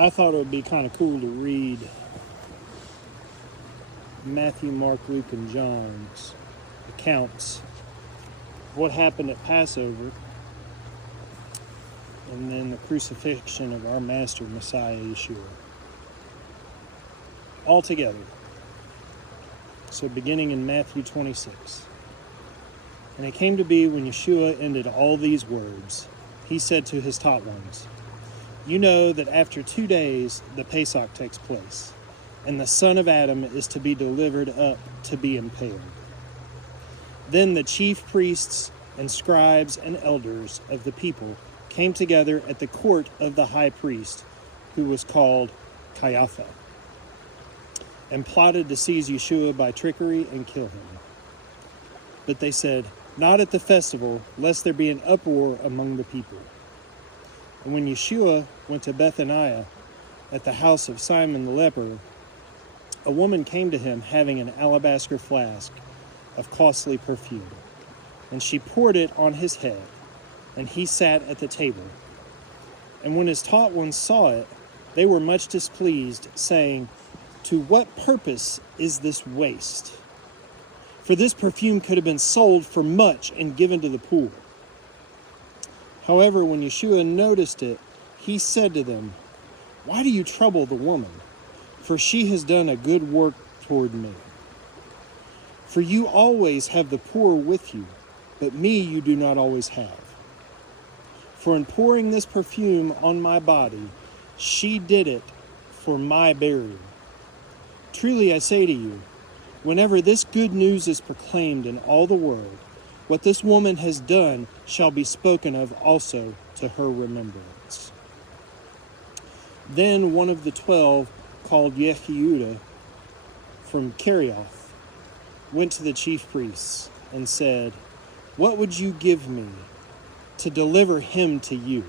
I thought it would be kind of cool to read Matthew, Mark, Luke, and John's accounts of what happened at Passover and then the crucifixion of our Master, Messiah, Yeshua. All together. So beginning in Matthew 26. And it came to be when Yeshua ended all these words, he said to his taught ones, "You know that after 2 days the Pesach takes place, and the Son of Adam is to be delivered up to be impaled." Then the chief priests and scribes and elders of the people came together at the court of the high priest, who was called Caiaphas, and plotted to seize Yeshua by trickery and kill him. But they said, "Not at the festival, lest there be an uproar among the people." And when Yeshua went to Bethaniah at the house of Simon the leper, a woman came to him having an alabaster flask of costly perfume, and she poured it on his head, and he sat at the table. And when his taught ones saw it, they were much displeased, saying, "To what purpose is this waste? For this perfume could have been sold for much and given to the poor." However, when Yeshua noticed it, he said to them, "Why do you trouble the woman? For she has done a good work toward me. For you always have the poor with you, but me you do not always have. For in pouring this perfume on my body, she did it for my burial. Truly I say to you, whenever this good news is proclaimed in all the world, what this woman has done shall be spoken of also to her remembrance." Then one of the 12, called Yehuda from Kerioth, went to the chief priests and said, "What would you give me to deliver him to you?"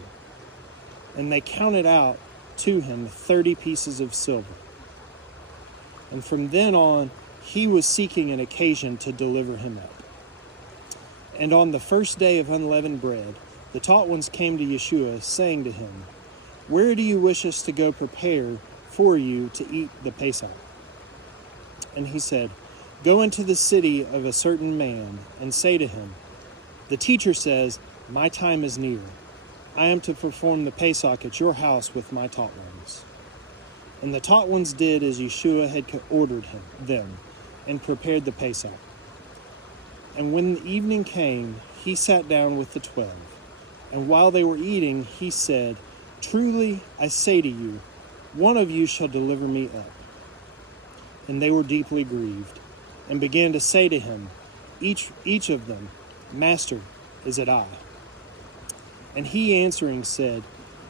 And they counted out to him 30 pieces of silver. And from then on, he was seeking an occasion to deliver him up. And on the first day of unleavened bread, the taught ones came to Yeshua, saying to him, "Where do you wish us to go prepare for you to eat the Pesach?" And he said, "Go into the city of a certain man and say to him, 'The teacher says, my time is near. I am to perform the Pesach at your house with my taught ones.'" And the taught ones did as Yeshua had ordered them, and prepared the Pesach. And when the evening came, he sat down with the 12. And while they were eating, he said, "Truly I say to you, one of you shall deliver me up." And they were deeply grieved, and began to say to him, each of them, "Master, is it I?" And he answering said,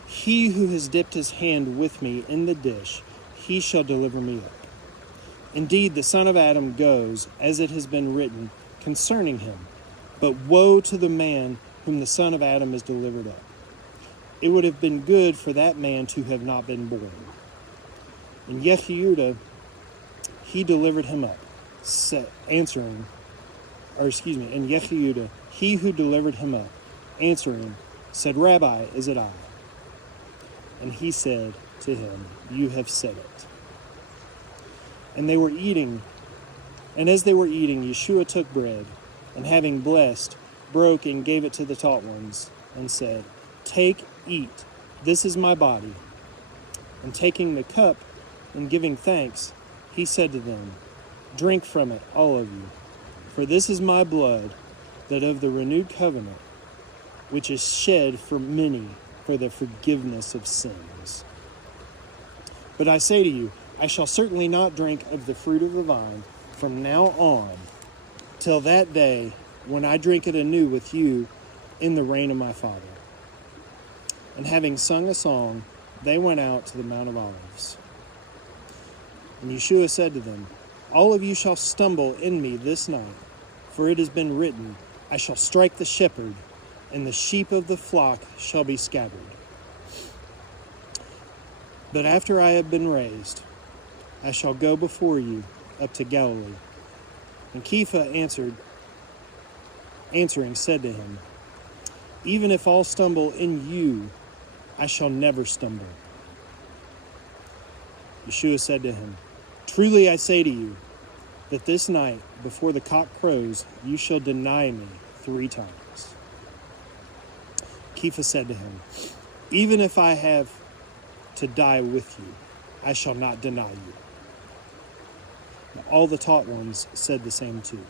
"He who has dipped his hand with me in the dish, he shall deliver me up. Indeed, the Son of Adam goes, as it has been written concerning him. But woe to the man whom the Son of Adam is delivered up. It would have been good for that man to have not been born." And Yehuda, he delivered him up, and Yehuda, he who delivered him up, answering, said, "Rabbi, is it I?" And he said to him, "You have said it." And they were eating, and as they were eating, Yeshua took bread, and having blessed, broke and gave it to the taught ones, and said, "Take, eat, this is my body." And taking the cup and giving thanks, he said to them, "Drink from it, all of you, for this is my blood, that of the renewed covenant, which is shed for many for the forgiveness of sins. But I say to you, I shall certainly not drink of the fruit of the vine from now on, till that day when I drink it anew with you in the reign of my Father." And having sung a song, they went out to the Mount of Olives. And Yeshua said to them, "All of you shall stumble in me this night, for it has been written, I shall strike the shepherd, and the sheep of the flock shall be scattered. But after I have been raised, I shall go before you up to Galilee." And Kepha answering said to him, "Even if all stumble in you, I shall never stumble." Yeshua said to him, "Truly I say to you, that this night, before the cock crows, you shall deny me 3 times." Kepha said to him, "Even if I have to die with you, I shall not deny you." All the taught ones said the same too.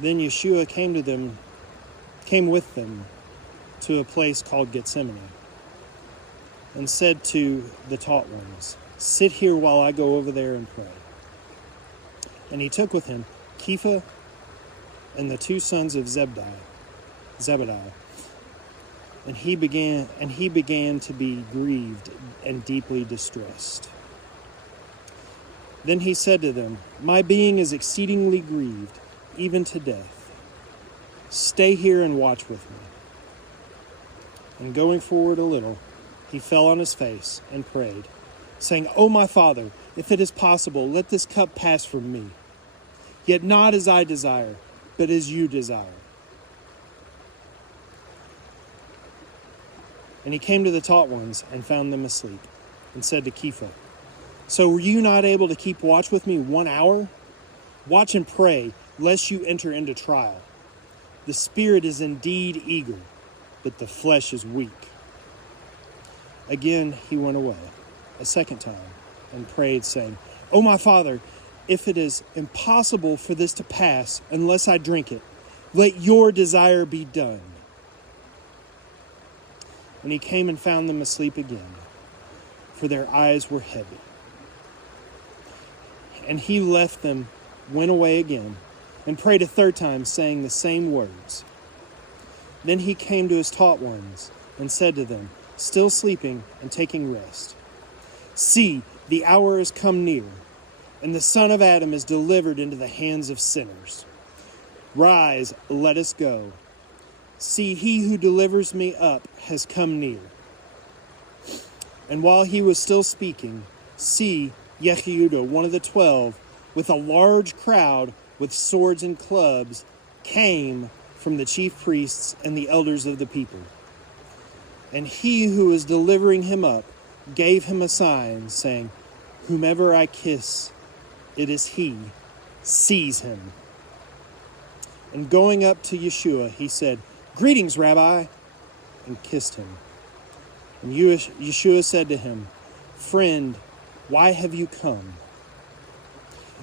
Then Yeshua came with them to a place called Gethsemane, and said to the taught ones, "Sit here while I go over there and pray." And he took with him Kepha and the 2 sons of Zebediah, and he began to be grieved and deeply distressed. Then he said to them, "My being is exceedingly grieved, even to death. Stay here and watch with me." And going forward a little, he fell on his face and prayed, saying, "O my Father, if it is possible, let this cup pass from me. Yet not as I desire, but as you desire." And he came to the taught ones and found them asleep, and said to Kepha, "So were you not able to keep watch with me 1 hour? Watch and pray, lest you enter into trial. The spirit is indeed eager, but the flesh is weak." Again he went away a second time and prayed, saying, "O my Father, if it is impossible for this to pass unless I drink it, let your desire be done." And he came and found them asleep again, for their eyes were heavy. And he left them, went away again, and prayed a third time, saying the same words. Then he came to his taught ones and said to them, still sleeping and taking rest, "See, the hour is come near, and the Son of Adam is delivered into the hands of sinners. Rise, let us go. See, he who delivers me up has come near." And while he was still speaking, see, Yehuda, one of the 12, with a large crowd with swords and clubs, came from the chief priests and the elders of the people. And he who was delivering him up gave him a sign, saying, "Whomever I kiss, it is he. Seize him." And going up to Yeshua, he said, "Greetings, Rabbi," and kissed him. And Yeshua said to him, "Friend, why have you come?"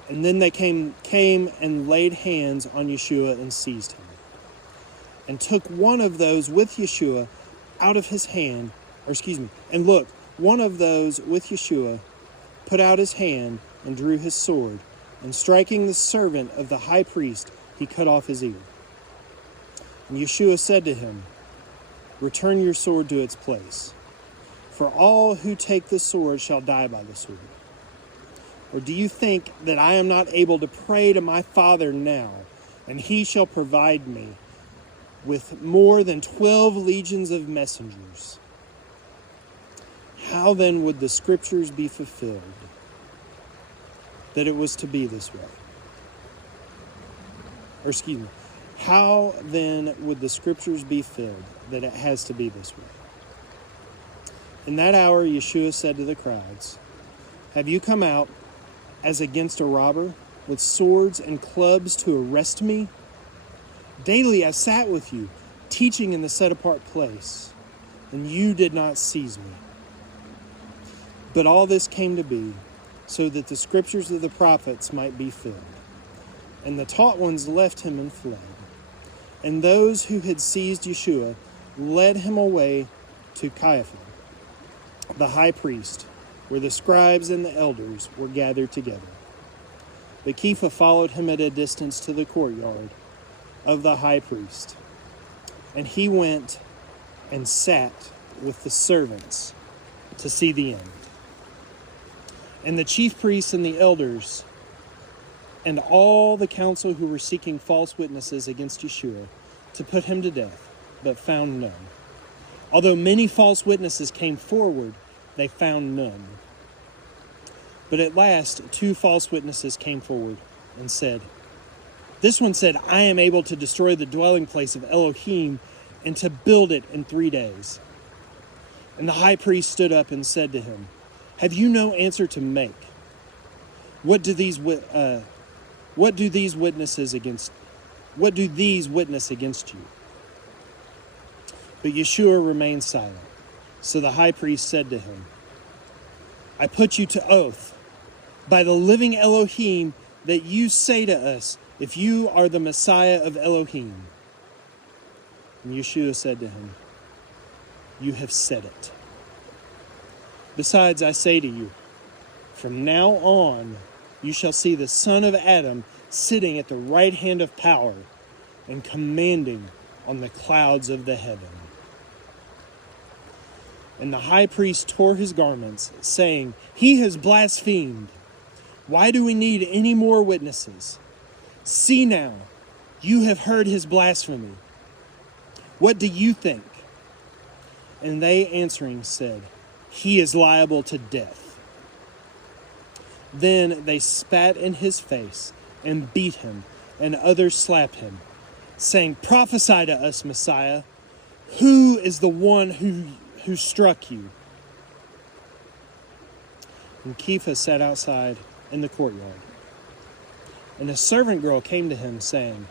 And then they came and laid hands on Yeshua and seized him, and took one of those with Yeshua out of his hand, and look, one of those with Yeshua put out his hand and drew his sword, and striking the servant of the high priest, he cut off his ear. And Yeshua said to him, "Return your sword to its place, for all who take the sword shall die by the sword. Or do you think that I am not able to pray to my Father now, and he shall provide me with more than 12 legions of messengers? How then would the scriptures be fulfilled that it was to be this way?" How then would the scriptures be filled that it has to be this way? In that hour Yeshua said to the crowds, "Have you come out as against a robber with swords and clubs to arrest me? Daily I sat with you, teaching in the set-apart place, and you did not seize me. But all this came to be, so that the scriptures of the prophets might be filled." And the taught ones left him and fled. And those who had seized Yeshua led him away to Caiaphas, the high priest, where the scribes and the elders were gathered together. But Kepha followed him at a distance to the courtyard of the high priest. And he went and sat with the servants to see the end. And the chief priests and the elders and all the council who were seeking false witnesses against Yeshua to put him to death, but found none. Although many false witnesses came forward, they found none. But at last 2 false witnesses came forward and said, "This one said, 'I am able to destroy the dwelling place of Elohim and to build it in 3 days.'" And the high priest stood up and said to him, Have you no answer to make? What do these witness against you? But Yeshua remained silent. So the high priest said to him, I put you to oath by the living Elohim that you say to us, if you are the Messiah of Elohim. And Yeshua said to him, you have said it. Besides, I say to you, from now on you shall see the Son of Adam sitting at the right hand of power and commanding on the clouds of the heaven. And the high priest tore his garments, saying, he has blasphemed. Why do we need any more witnesses? See now, you have heard his blasphemy. What do you think? And they answering said, he is liable to death. Then they spat in his face and beat him, and others slapped him, saying, prophesy to us, Messiah. Who is the one who struck you? And Kepha sat outside in the courtyard. And a servant girl came to him, saying,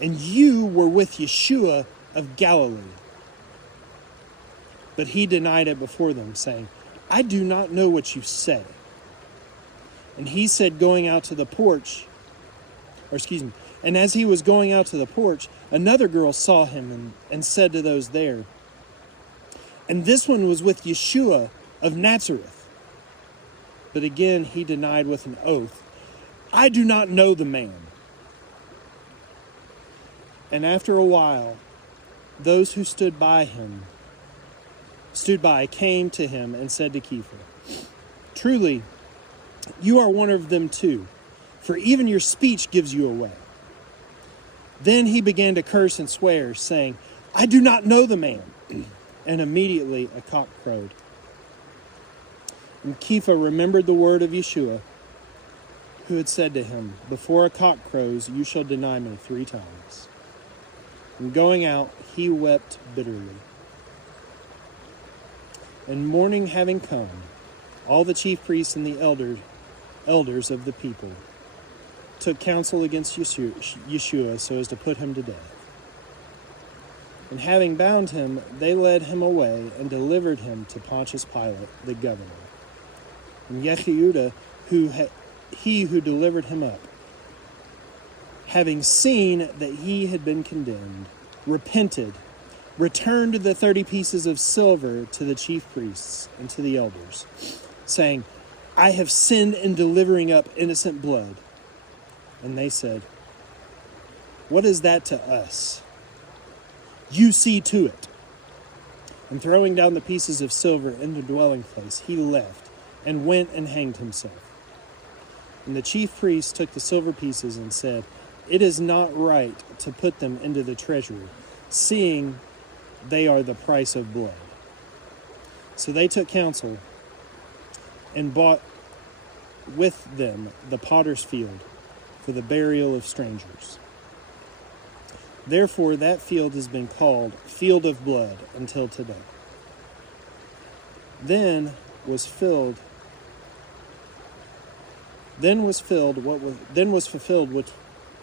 and you were with Yeshua of Galilee. But he denied it before them, saying, I do not know what you say. And he said, and as he was going out to the porch, another girl saw him and said to those there, and this one was with Yeshua of Nazareth. But again he denied with an oath, I do not know the man. And after a while, those who stood by came to him and said to Kepha, truly, you are one of them too, for even your speech gives you away. Then he began to curse and swear, saying, I do not know the man. And immediately a cock crowed. And Kepha remembered the word of Yeshua, who had said to him, before a cock crows, you shall deny me 3 times. And going out, he wept bitterly. And morning having come, all the chief priests and the elders of the people took counsel against Yeshua so as to put him to death. And having bound him, they led him away and delivered him to Pontius Pilate, the governor. And Yehuda, he who delivered him up, having seen that he had been condemned, repented, returned the 30 pieces of silver to the chief priests and to the elders, saying, I have sinned in delivering up innocent blood. And they said, what is that to us? You see to it. And throwing down the pieces of silver in the dwelling place, he left and went and hanged himself. And the chief priests took the silver pieces and said, it is not right to put them into the treasury, seeing they are the price of blood. So they took counsel and bought with them the potter's field for the burial of strangers. Therefore that field has been called Field of Blood until today. Then was fulfilled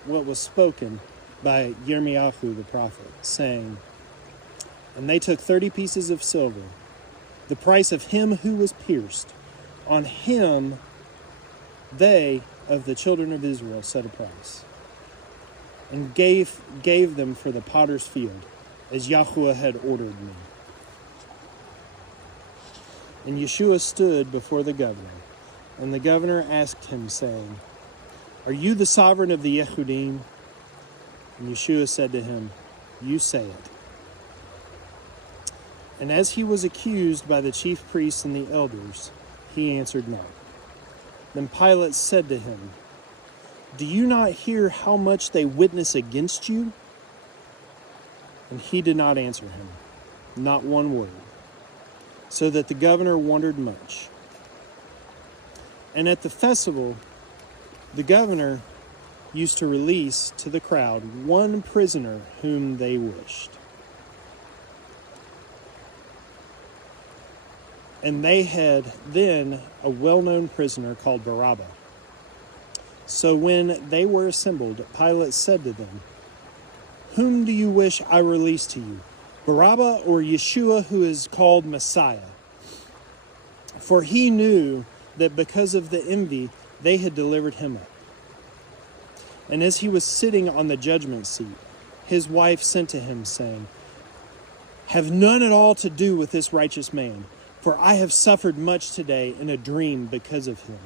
what was spoken by Yirmiyahu the prophet, saying, and they took 30 pieces of silver, the price of him who was pierced. On him they of the children of Israel set a price, and gave them for the potter's field, as Yahuwah had ordered me. And Yeshua stood before the governor, and the governor asked him, saying, are you the sovereign of the Yehudim? And Yeshua said to him, you say it. And as he was accused by the chief priests and the elders, he answered not. Then Pilate said to him, do you not hear how much they witness against you? And he did not answer him, not one word, so that the governor wondered much. And at the festival, the governor used to release to the crowd one prisoner whom they wished. And they had then a well-known prisoner called Barabbas. So when they were assembled, Pilate said to them, "Whom do you wish I release to you, Barabbas or Yeshua, who is called Messiah?" For he knew that because of the envy they had delivered him up. And as he was sitting on the judgment seat, his wife sent to him, saying, "Have none at all to do with this righteous man, for I have suffered much today in a dream because of him."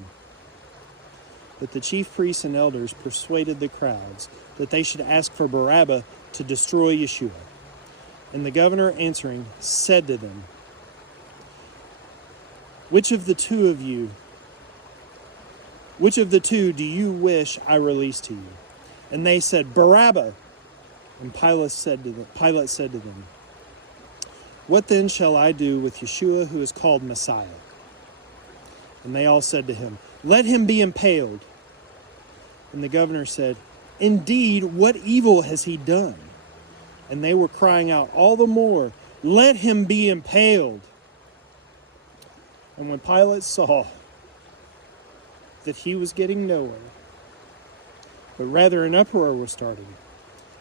But the chief priests and elders persuaded the crowds that they should ask for Barabbas to destroy Yeshua. And the governor answering said to them, Which of the two do you wish I release to you?" And they said, "Barabbas." And Pilate said to them, "What then shall I do with Yeshua, who is called Messiah?" And they all said to him, "Let him be impaled." And the governor said, "Indeed, what evil has he done?" And they were crying out all the more, "Let him be impaled." And when Pilate saw that he was getting nowhere, but rather an uproar was starting,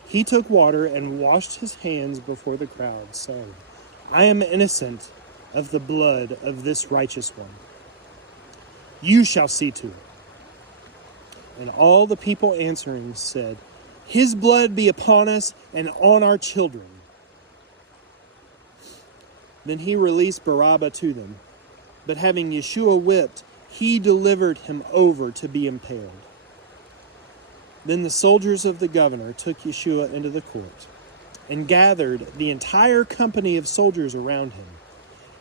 he took water and washed his hands before the crowd, saying, "I am innocent of the blood of this righteous one. You shall see to it." And all the people answering said, "His blood be upon us and on our children." Then he released Barabbas to them, but having Yeshua whipped, he delivered him over to be impaled. Then the soldiers of the governor took Yeshua into the court, and gathered the entire company of soldiers around him.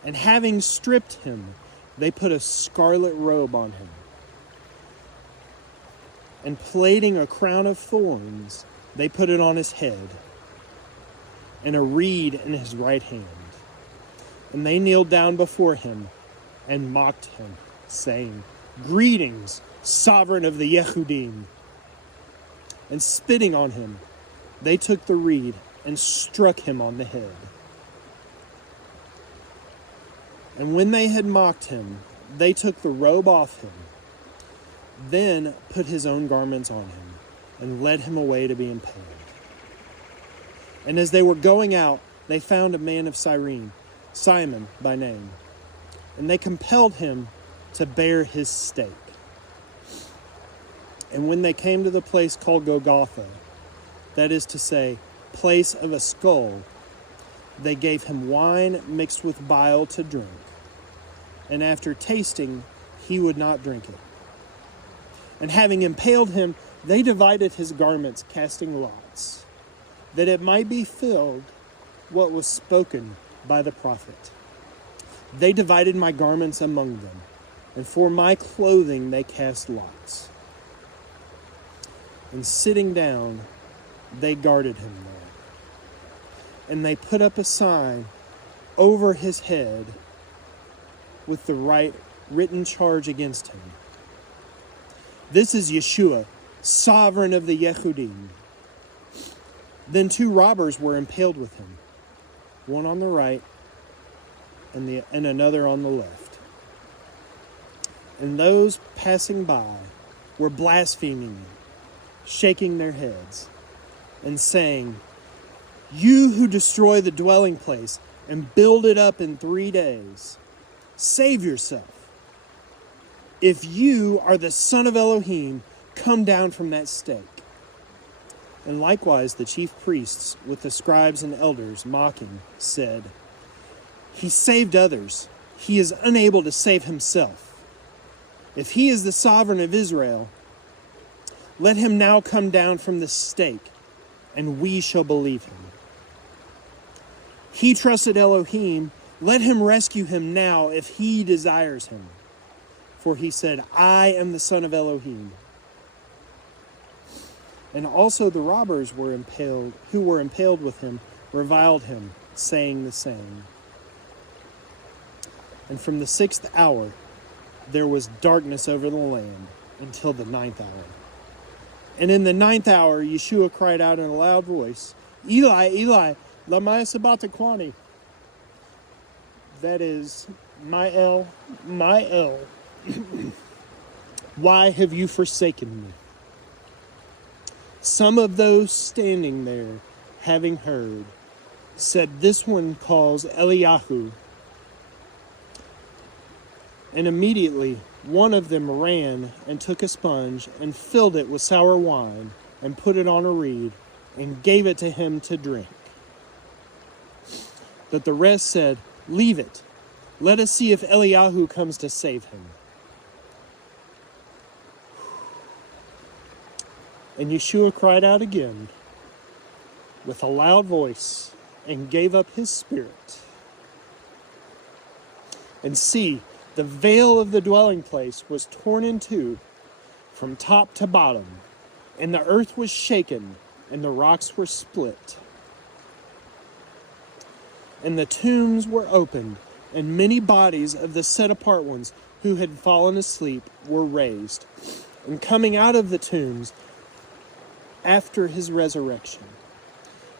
And having stripped him, they put a scarlet robe on him. And plaiting a crown of thorns, they put it on his head, and a reed in his right hand. And they kneeled down before him and mocked him, saying, "Greetings, sovereign of the Yehudim." And spitting on him, they took the reed and struck him on the head. And when they had mocked him, they took the robe off him, then put his own garments on him, and led him away to be impaled. And as they were going out, they found a man of Cyrene, Simon by name, and they compelled him to bear his stake. And when they came to the place called Golgotha, that is to say, place of a skull, they gave him wine mixed with bile to drink. And after tasting, he would not drink it. And having impaled him, they divided his garments, casting lots, that it might be filled what was spoken by the prophet. They divided my garments among them, and for my clothing they cast lots. And sitting down, they guarded him there. And they put up a sign over his head with the written charge against him: "This is Yeshua, sovereign of the Yehudim." Then 2 robbers were impaled with him, one on the right and another on the left. And those passing by were blaspheming, shaking their heads, and saying, "You who destroy the dwelling place and build it up in 3 days, save yourself. If you are the Son of Elohim, come down from that stake." And likewise the chief priests with the scribes and elders, mocking, said, "He saved others. He is unable to save himself. If he is the sovereign of Israel, let him now come down from the stake, and we shall believe him. He trusted Elohim. Let him rescue him now if he desires him. For he said, 'I am the Son of Elohim.'" And also the robbers who were impaled with him reviled him, saying the same. And from the 6th hour there was darkness over the land until the 9th hour. And in the 9th hour Yeshua cried out in a loud voice, "Eli, Eli, lama sabachthani?" That is, my El, why have you forsaken me? Some of those standing there, having heard, said, this one calls Eliyahu. And immediately one of them ran and took a sponge and filled it with sour wine and put it on a reed and gave it to him to drink. But the rest said, leave it. Let us see if Eliyahu comes to save him. And Yeshua cried out again with a loud voice and gave up his spirit. And see, the veil of the dwelling place was torn in two from top to bottom, and the earth was shaken, and the rocks were split. And the tombs were opened, and many bodies of the set-apart ones who had fallen asleep were raised. And coming out of the tombs after his resurrection,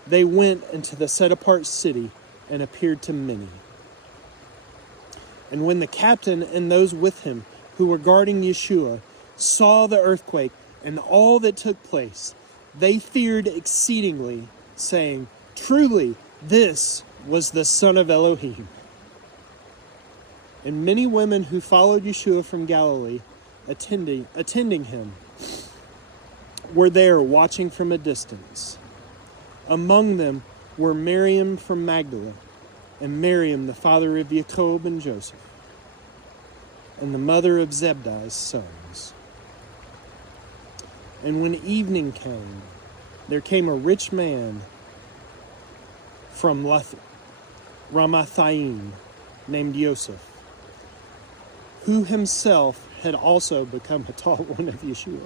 they went into the set-apart city and appeared to many. And when the captain and those with him who were guarding Yeshua saw the earthquake and all that took place, they feared exceedingly, saying, truly, this was the Son of Elohim. And many women who followed Yeshua from Galilee, attending him, were there watching from a distance. Among them were Miriam from Magdala, and Miriam, the father of Jacob and Joseph, and the mother of Zebediah's sons. And when evening came, there came a rich man from Ramathaim named Joseph, who himself had also become a taught one of Yeshua.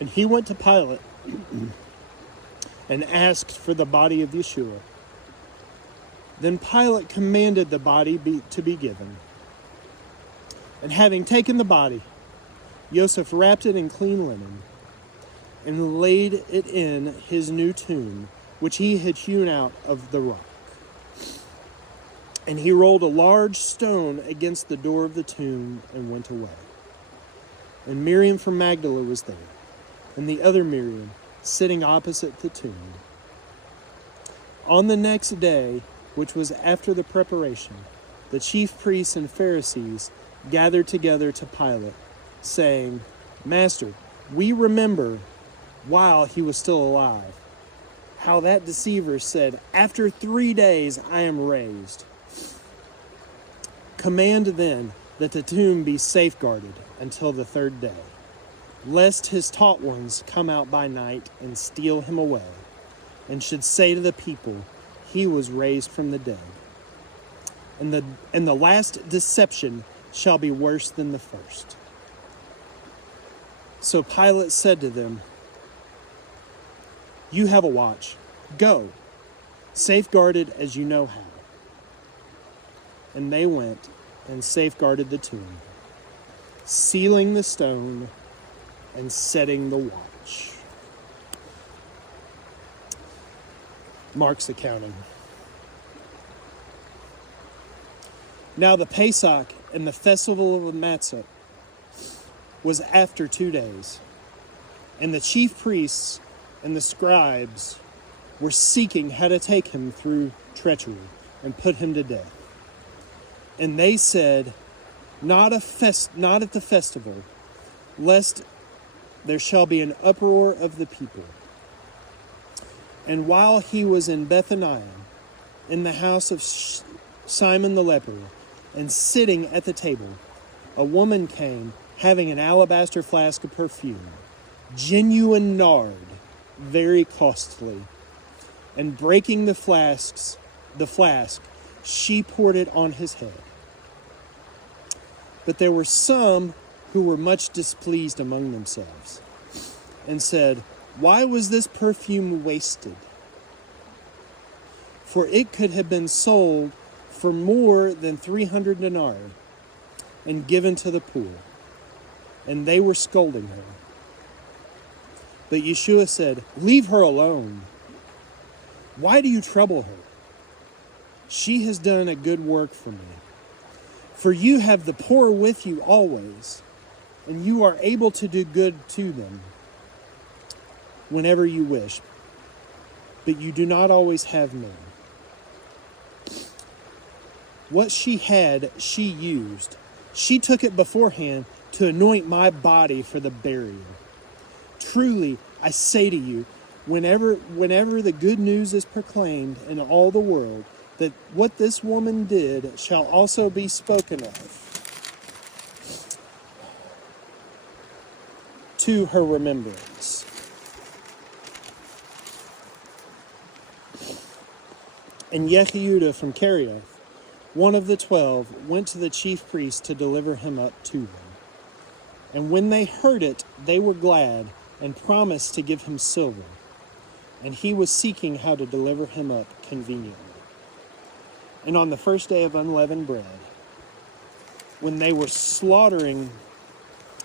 And he went to Pilate and asked for the body of Yeshua. Then Pilate commanded the body to be given. And having taken the body, Joseph wrapped it in clean linen and laid it in his new tomb, which he had hewn out of the rock. And he rolled a large stone against the door of the tomb and went away. And Miriam from Magdala was there, and the other Miriam, sitting opposite the tomb. On the next day, which was after the preparation, the chief priests and Pharisees gathered together to Pilate, saying, Master, we remember while he was still alive, how that deceiver said, after 3 days I am raised. Command then that the tomb be safeguarded until the 3rd day, lest his taught ones come out by night and steal him away, and should say to the people, he was raised from the dead. And the last deception shall be worse than the first. So Pilate said to them, you have a watch. Go, safeguard it as you know how. And they went and safeguarded the tomb, sealing the stone and setting the watch. Mark's accounting. Now the Pesach and the festival of Matzah was after 2 days, and the chief priests and the scribes were seeking how to take him through treachery and put him to death. And they said, not at the festival, lest there shall be an uproar of the people. And while he was in Bethaniah, in the house of Simon the leper, and sitting at the table, a woman came, having an alabaster flask of perfume, genuine nard, very costly. And breaking the flask, she poured it on his head. But there were some who were much displeased among themselves, and said, why was this perfume wasted? For it could have been sold for more than 300 denarii and given to the poor. And they were scolding her. But Yeshua said, leave her alone. Why do you trouble her? She has done a good work for me. For you have the poor with you always, and you are able to do good to them whenever you wish, but you do not always have me. What she had, she used. She took it beforehand to anoint my body for the burial. Truly, I say to you, whenever the good news is proclaimed in all the world, that what this woman did shall also be spoken of to her remembrance. And Yehuda from Kerioth, one of the 12, went to the chief priests to deliver him up to them. And when they heard it, they were glad and promised to give him silver. And he was seeking how to deliver him up conveniently. And on the first day of unleavened bread, when they were slaughtering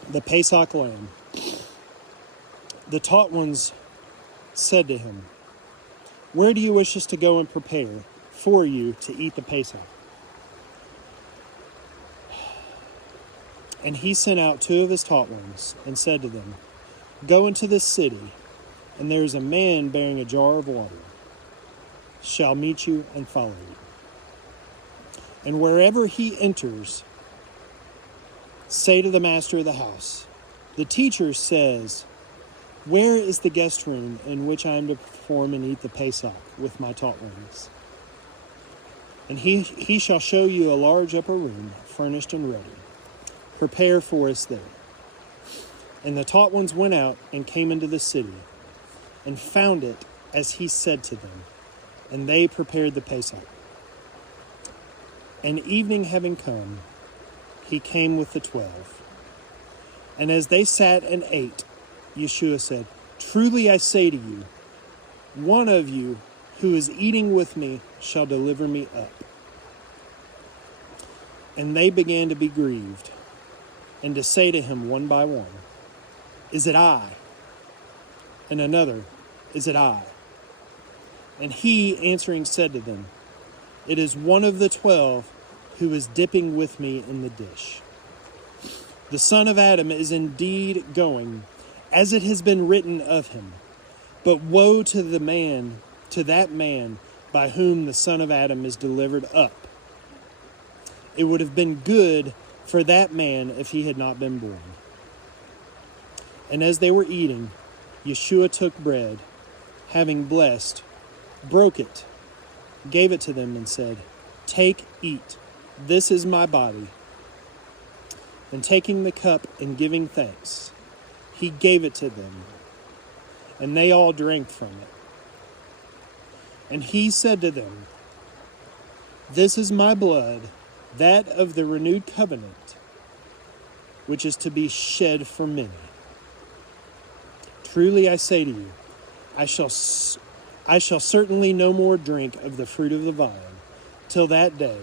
the Pesach lamb, the taught ones said to him, "Where do you wish us to go and prepare for you to eat the Pesach?" And he sent out 2 of his taught ones and said to them, "Go into this city, and there is a man bearing a jar of water, shall meet you and follow you. And wherever he enters, say to the master of the house, 'The teacher says, where is the guest room in which I am to perform and eat the Pesach with my taught ones?' And he shall show you a large upper room, furnished and ready. Prepare for us there." And the taught ones went out and came into the city, and found it as he said to them, and they prepared the Pesach. And evening having come, he came with the 12. And as they sat and ate, Yeshua said, "Truly I say to you, one of you who is eating with me shall deliver me up." And they began to be grieved, and to say to him one by one, "Is it I?" And another, "Is it I?" And he answering said to them, "It is one of the 12 who is dipping with me in the dish. The Son of Adam is indeed going, as it has been written of him. But woe to that man by whom the Son of Adam is delivered up. It would have been good for that man if he had not been born." And as they were eating, Yeshua took bread, having blessed, broke it, gave it to them, and said, "Take, eat. This is my body." And taking the cup and giving thanks, he gave it to them, and they all drank from it. And he said to them, "This is my blood, that of the renewed covenant, which is to be shed for many. Truly I say to you, I shall certainly no more drink of the fruit of the vine till that day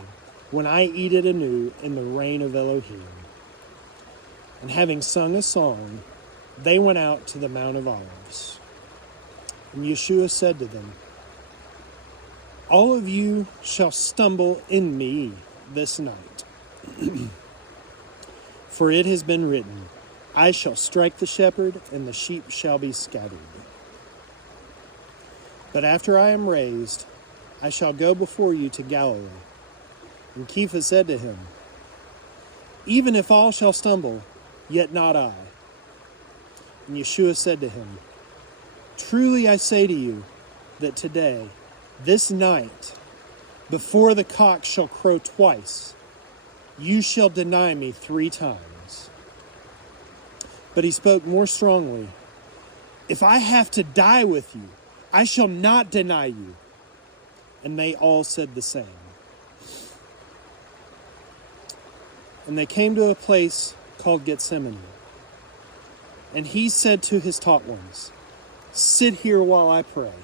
when I eat it anew in the reign of Elohim." And having sung a song, they went out to the Mount of Olives. And Yeshua said to them, "All of you shall stumble in me this night. For it has been written, I shall strike the shepherd, and the sheep shall be scattered. But after I am raised, I shall go before you to Galilee." And Kepha said to him, "Even if all shall stumble, yet not I." And Yeshua said to him, "Truly I say to you, that today, this night, before the cock shall crow twice, you shall deny me 3 times. But he spoke more strongly, "If I have to die with you, I shall not deny you." And they all said the same. And they came to a place called Gethsemane. And he said to his taught ones, "Sit here while I pray."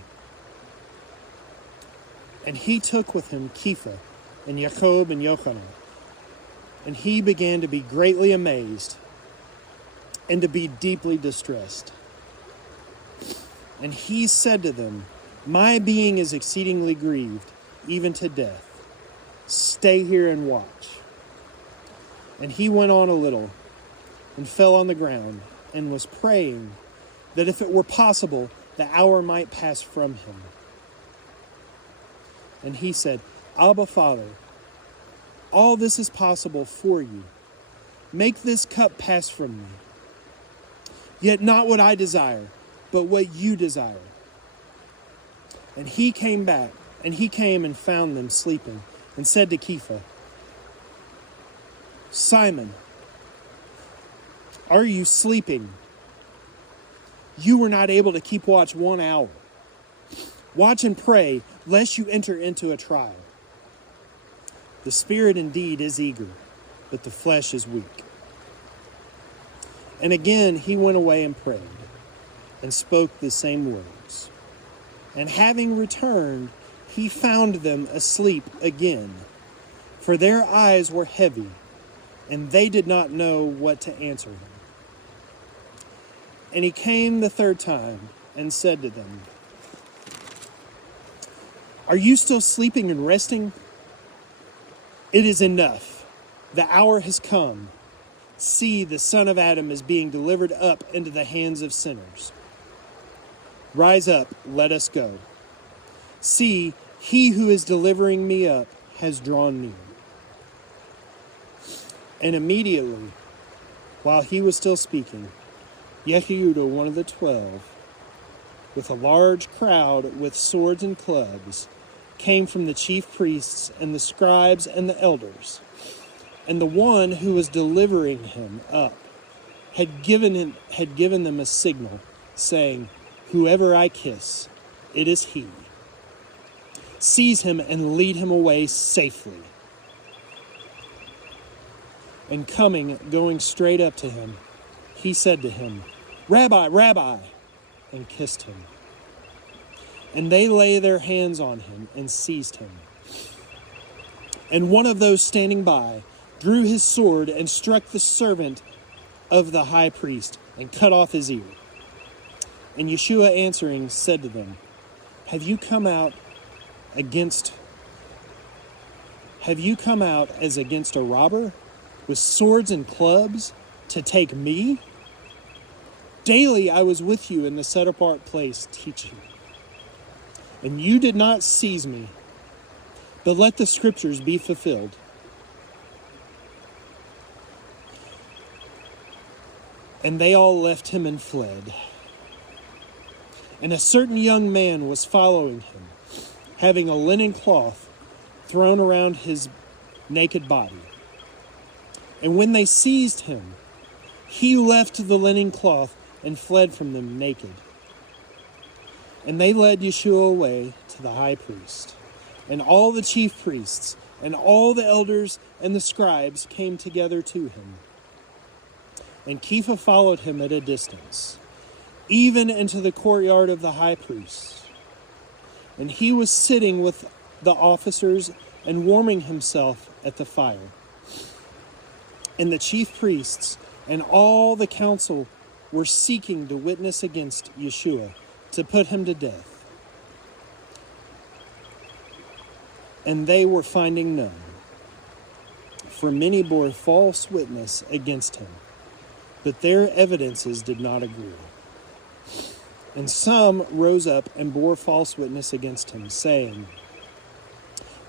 And he took with him Kepha and Jacob and Yochanan. And he began to be greatly amazed and to be deeply distressed. And he said to them, "My being is exceedingly grieved, even to death. Stay here and watch." And he went on a little and fell on the ground and was praying that if it were possible, the hour might pass from him. And he said, "Abba, Father, all this is possible for you. Make this cup pass from me. Yet not what I desire, but what you desire." And he came and found them sleeping, and said to Kepha, "Simon, are you sleeping? You were not able to keep watch 1 hour. Watch and pray, lest you enter into a trial. The spirit indeed is eager, but the flesh is weak." And again he went away and prayed, and spoke the same words. And having returned, he found them asleep again, for their eyes were heavy, and they did not know what to answer him. And he came the third time and said to them, "Are you still sleeping and resting? It is enough. The hour has come. See, the Son of Adam is being delivered up into the hands of sinners. Rise up, let us go. See, he who is delivering me up has drawn near." And immediately, while he was still speaking, Yehuda, one of the 12, with a large crowd with swords and clubs, came from the chief priests and the scribes and the elders. And the one who was delivering him up had given them a signal, saying, "Whoever I kiss, it is he. Seize him and lead him away safely." And going straight up to him, he said to him, "Rabbi, Rabbi," and kissed him. And they lay their hands on him and seized him. And one of those standing by drew his sword and struck the servant of the high priest and cut off his ear. And Yeshua answering said to them, Have you come out as against a robber with swords and clubs to take me? Daily I was with you in the set-apart place teaching, and you did not seize me, but let the scriptures be fulfilled. And they all left him and fled. And a certain young man was following him, having a linen cloth thrown around his naked body. And when they seized him, he left the linen cloth and fled from them naked. And they led Yeshua away to the high priest. And all the chief priests and all the elders and the scribes came together to him. And Kepha followed him at a distance, even into the courtyard of the high priest. And he was sitting with the officers and warming himself at the fire. And the chief priests and all the council were seeking to witness against Yeshua to put him to death. And they were finding none, for many bore false witness against him, but their evidences did not agree. And some rose up and bore false witness against him, saying,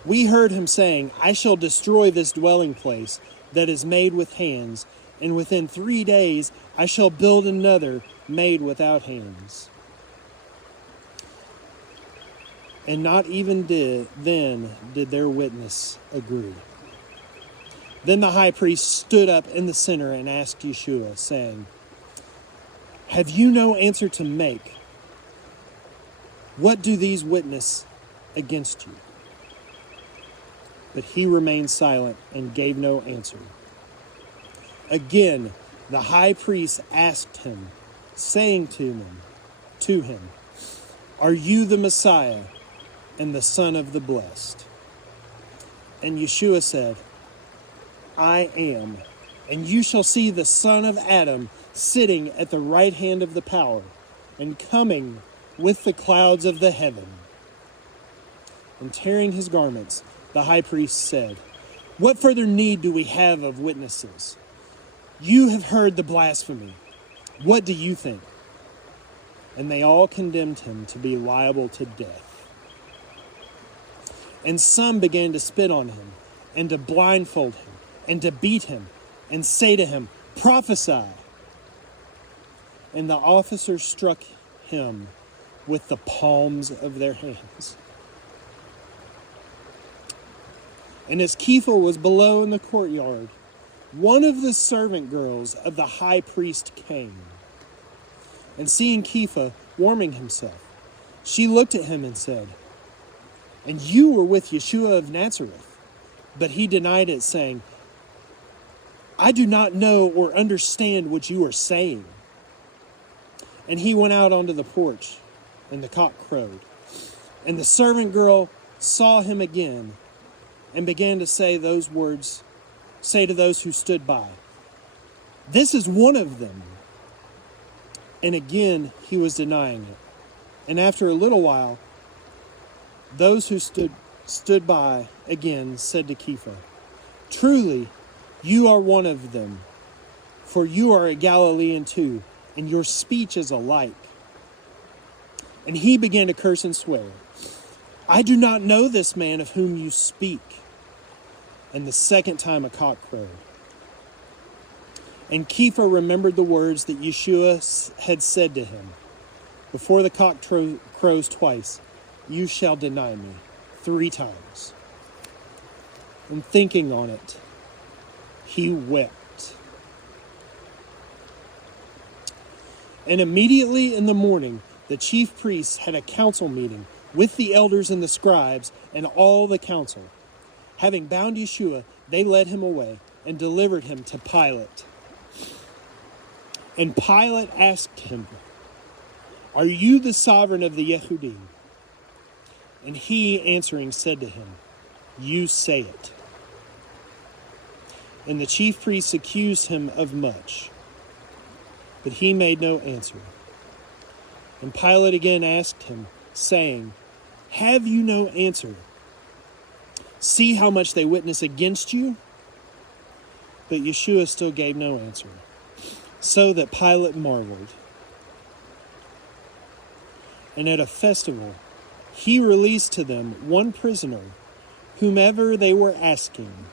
We heard him saying, I shall destroy this dwelling place that is made with hands, and within 3 days I shall build another made without hands. And not even then did their witness agree. Then the high priest stood up in the center and asked Yeshua, saying, Have you no answer to make? What do these witness against you? But he remained silent and gave no answer. Again, the high priest asked him, saying to him, Are you the Messiah and the Son of the Blessed? And Yeshua said, I am, and you shall see the Son of Adam sitting at the right hand of the power, and coming with the clouds of the heaven. And tearing his garments, the high priest said, "What further need do we have of witnesses? You have heard the blasphemy. What do you think?" And they all condemned him to be liable to death. And some began to spit on him, and to blindfold him, and to beat him, and say to him, "Prophesy." And the officers struck him with the palms of their hands. And as Kepha was below in the courtyard, one of the servant girls of the high priest came. And seeing Kepha warming himself, she looked at him and said, "And you were with Yeshua of Nazareth." But he denied it, saying, "I do not know or understand what you are saying." And he went out onto the porch, and the cock crowed. And the servant girl saw him again, and began to say to those who stood by, "This is one of them." And again he was denying it. And after a little while, those who stood by again said to Kepha, "Truly, you are one of them, for you are a Galilean too, and your speech is alike." And he began to curse and swear, "I do not know this man of whom you speak." And the second time a cock crowed. And Kepha remembered the words that Yeshua had said to him, "Before the cock crows twice, you shall deny me 3 times." And thinking on it, he wept. And immediately in the morning, the chief priests had a council meeting with the elders and the scribes and all the council. Having bound Yeshua, they led him away and delivered him to Pilate. And Pilate asked him, "Are you the sovereign of the Yehudim?" And he, answering, said to him, "You say it." And the chief priests accused him of much, but he made no answer. And Pilate again asked him, saying, "Have you no answer? See how much they witness against you?" But Yeshua still gave no answer, so that Pilate marveled. And at a festival, he released to them one prisoner, whomever they were asking.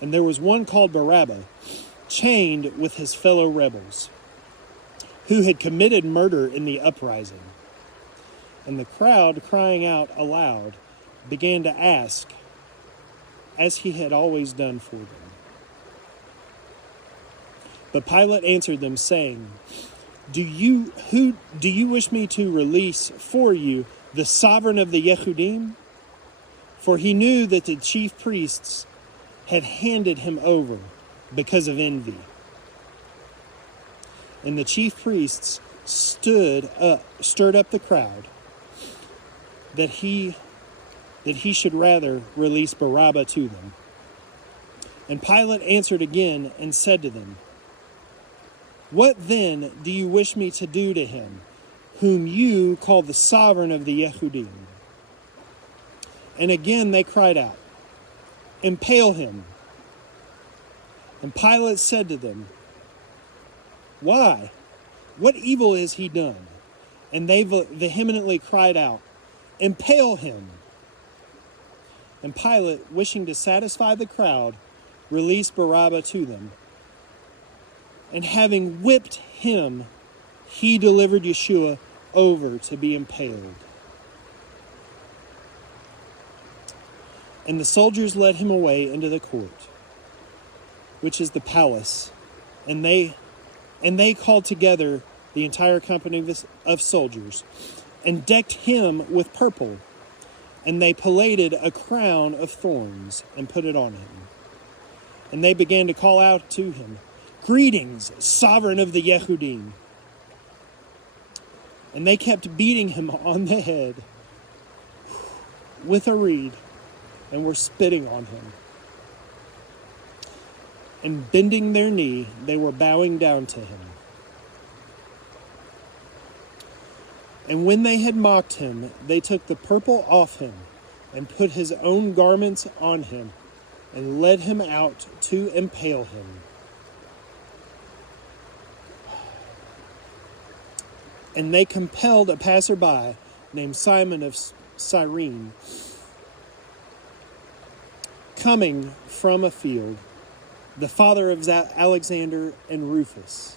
And there was one called Barabbas, chained with his fellow rebels, who had committed murder in the uprising. And the crowd, crying out aloud, began to ask, as he had always done for them. But Pilate answered them, saying, Do you wish me to release for you the sovereign of the Yehudim?" For he knew that the chief priests had handed him over because of envy. And the chief priests stirred up the crowd, that he should rather release Barabbas to them. And Pilate answered again and said to them, "What then do you wish me to do to him, whom you call the sovereign of the Yehudim?" And again they cried out, "Impale him." And Pilate said to them, "Why? What evil has he done?" And they vehemently cried out, "Impale him." And Pilate, wishing to satisfy the crowd, released Barabbas to them. And having whipped him, he delivered Yeshua over to be impaled. And the soldiers led him away into the court, which is the palace, and they called together the entire company of soldiers, and decked him with purple, and they paraded a crown of thorns and put it on him. And they began to call out to him, "Greetings, sovereign of the Yehudim." And they kept beating him on the head with a reed, and were spitting on him. And bending their knee, they were bowing down to him. And when they had mocked him, they took the purple off him and put his own garments on him, and led him out to impale him. And they compelled a passerby named Simon of Cyrene, coming from a field, the father of Alexander and Rufus,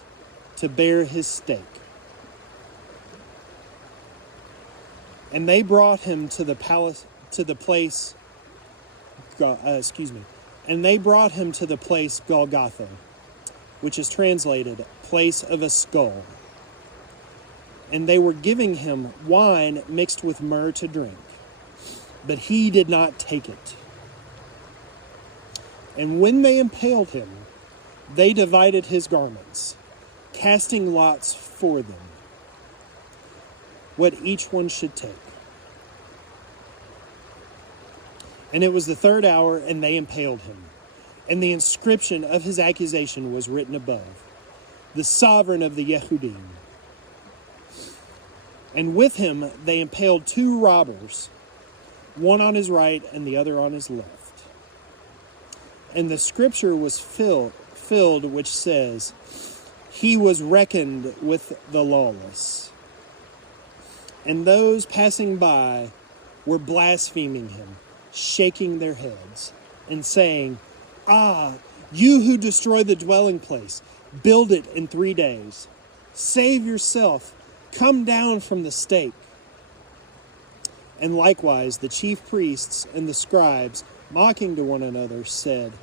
to bear his stake. And they brought him to the place, and they brought him to the place Golgotha, which is translated place of a skull. And they were giving him wine mixed with myrrh to drink, but he did not take it. And when they impaled him, they divided his garments, casting lots for them, what each one should take. And it was the 3rd hour, and they impaled him. And the inscription of his accusation was written above, the sovereign of the Yehudim. And with him they impaled 2 robbers, one on his right and the other on his left. And the scripture was filled which says, he was reckoned with the lawless. And those passing by were blaspheming him, shaking their heads, and saying, "Ah, you who destroy the dwelling place, build it in 3 days. Save yourself, come down from the stake." And likewise the chief priests and the scribes, mocking to one another, said,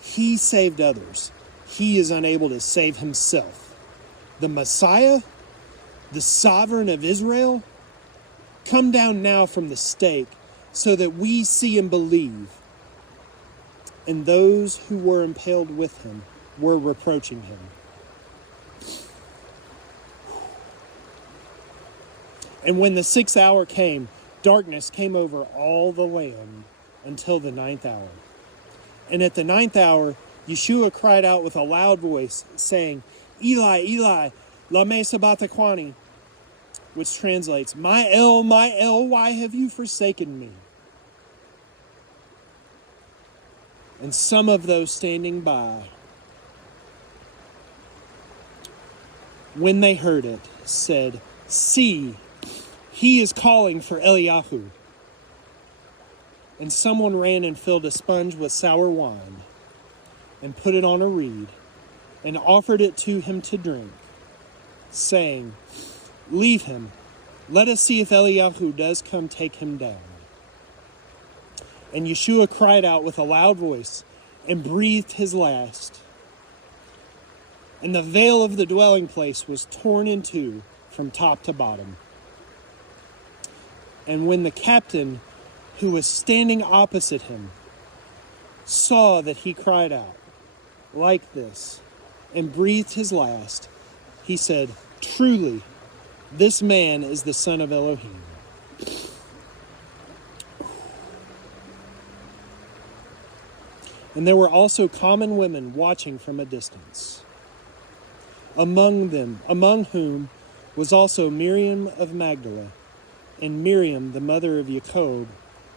"He saved others. He is unable to save himself. The Messiah, the sovereign of Israel, come down now from the stake, so that we see and believe." And those who were impaled with him were reproaching him. And when the 6th hour came, darkness came over all the land until the 9th hour. And at the 9th hour, Yeshua cried out with a loud voice, saying, "Eli, Eli, lama sabachthani," which translates, my El, why have you forsaken me?" And some of those standing by, when they heard it, said, "See, he is calling for Eliyahu." And someone ran and filled a sponge with sour wine, and put it on a reed, and offered it to him to drink, saying, "Leave him. Let us see if Eliyahu does come take him down." And Yeshua cried out with a loud voice, and breathed his last. And the veil of the dwelling place was torn in two from top to bottom. And when the captain, who was standing opposite him, saw that he cried out like this, and breathed his last, he said, "Truly, this man is the Son of Elohim." And there were also common women watching from a distance, among whom was also Miriam of Magdala, and Miriam, the mother of Jacob,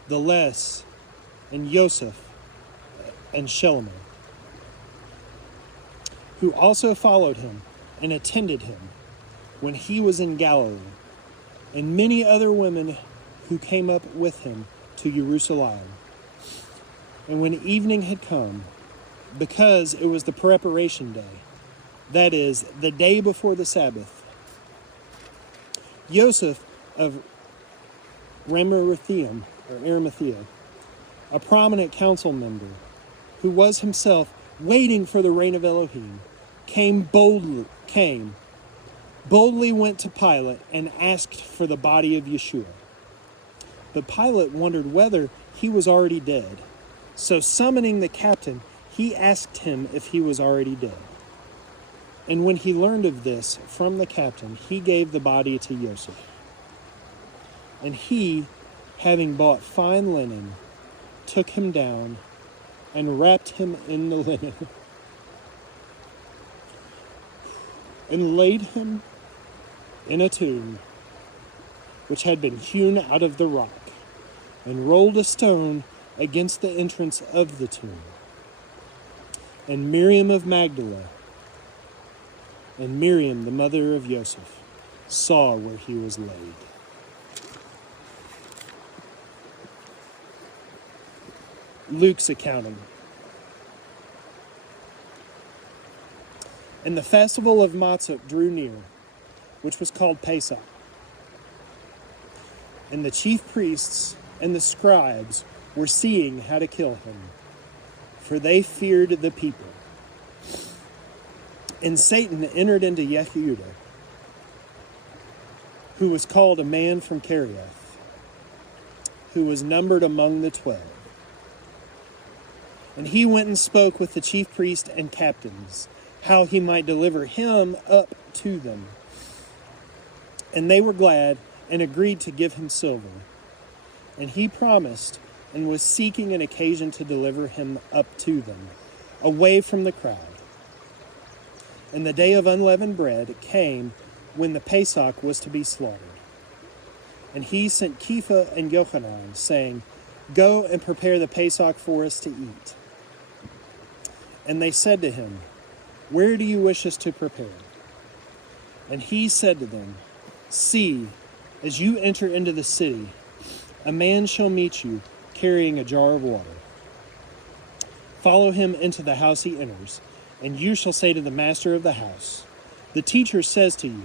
the Less, and Joseph, and Shalom, who also followed him and attended him when he was in Galilee, and many other women who came up with him to Jerusalem. And when evening had come, because it was the preparation day, that is, the day before the Sabbath, Joseph of Arimathea, a prominent council member, who was himself waiting for the reign of Elohim, boldly went to Pilate and asked for the body of Yeshua. But Pilate wondered whether he was already dead. So summoning the captain, he asked him if he was already dead. And when he learned of this from the captain, he gave the body to Joseph. And he, having bought fine linen, took him down and wrapped him in the linen and laid him in a tomb which had been hewn out of the rock, and rolled a stone against the entrance of the tomb. And Miriam of Magdala and Miriam, the mother of Joseph, saw where he was laid. Luke's accounting. And the festival of Matzah drew near, which was called Pesach. And the chief priests and the scribes were seeing how to kill him, for they feared the people. And Satan entered into Yehuda, who was called a man from Kerioth, who was numbered among the 12. And he went and spoke with the chief priest and captains, how he might deliver him up to them. And they were glad and agreed to give him silver. And he promised and was seeking an occasion to deliver him up to them, away from the crowd. And the day of unleavened bread came when the Pesach was to be slaughtered. And he sent Kepha and Yochanan, saying, "Go and prepare the Pesach for us to eat." And they said to him, "Where do you wish us to prepare?" And he said to them, "See, as you enter into the city, a man shall meet you carrying a jar of water. Follow him into the house he enters, and you shall say to the master of the house, 'The teacher says to you,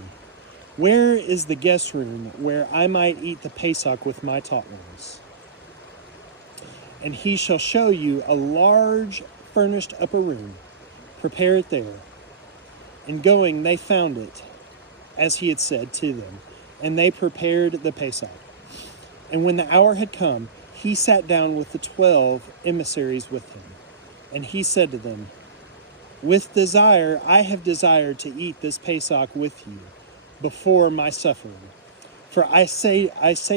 where is the guest room where I might eat the Pesach with my taught ones?' And he shall show you a large furnished upper room. Prepare it there." And going, they found it, as he had said to them, and they prepared the Pesach. And when the hour had come, he sat down with the 12 emissaries with him. And he said to them, "With desire I have desired to eat this Pesach with you before my suffering. For I say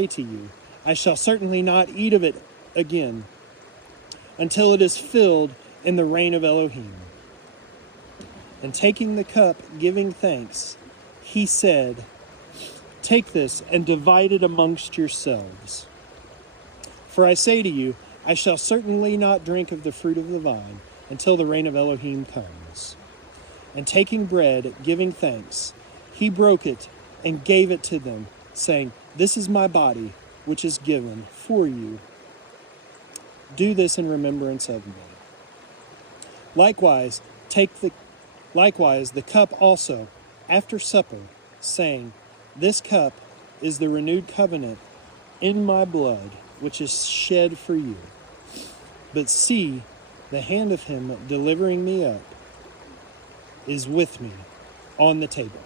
to you, I shall certainly not eat of it again until it is filled in the reign of Elohim." And taking the cup, giving thanks, he said, "Take this and divide it amongst yourselves. For I say to you, I shall certainly not drink of the fruit of the vine until the reign of Elohim comes." And taking bread, giving thanks, he broke it and gave it to them, saying, "This is my body, which is given for you. Do this in remembrance of me." Likewise, the cup also, after supper, saying, "This cup is the renewed covenant in my blood, which is shed for you. But see, the hand of him delivering me up is with me on the table.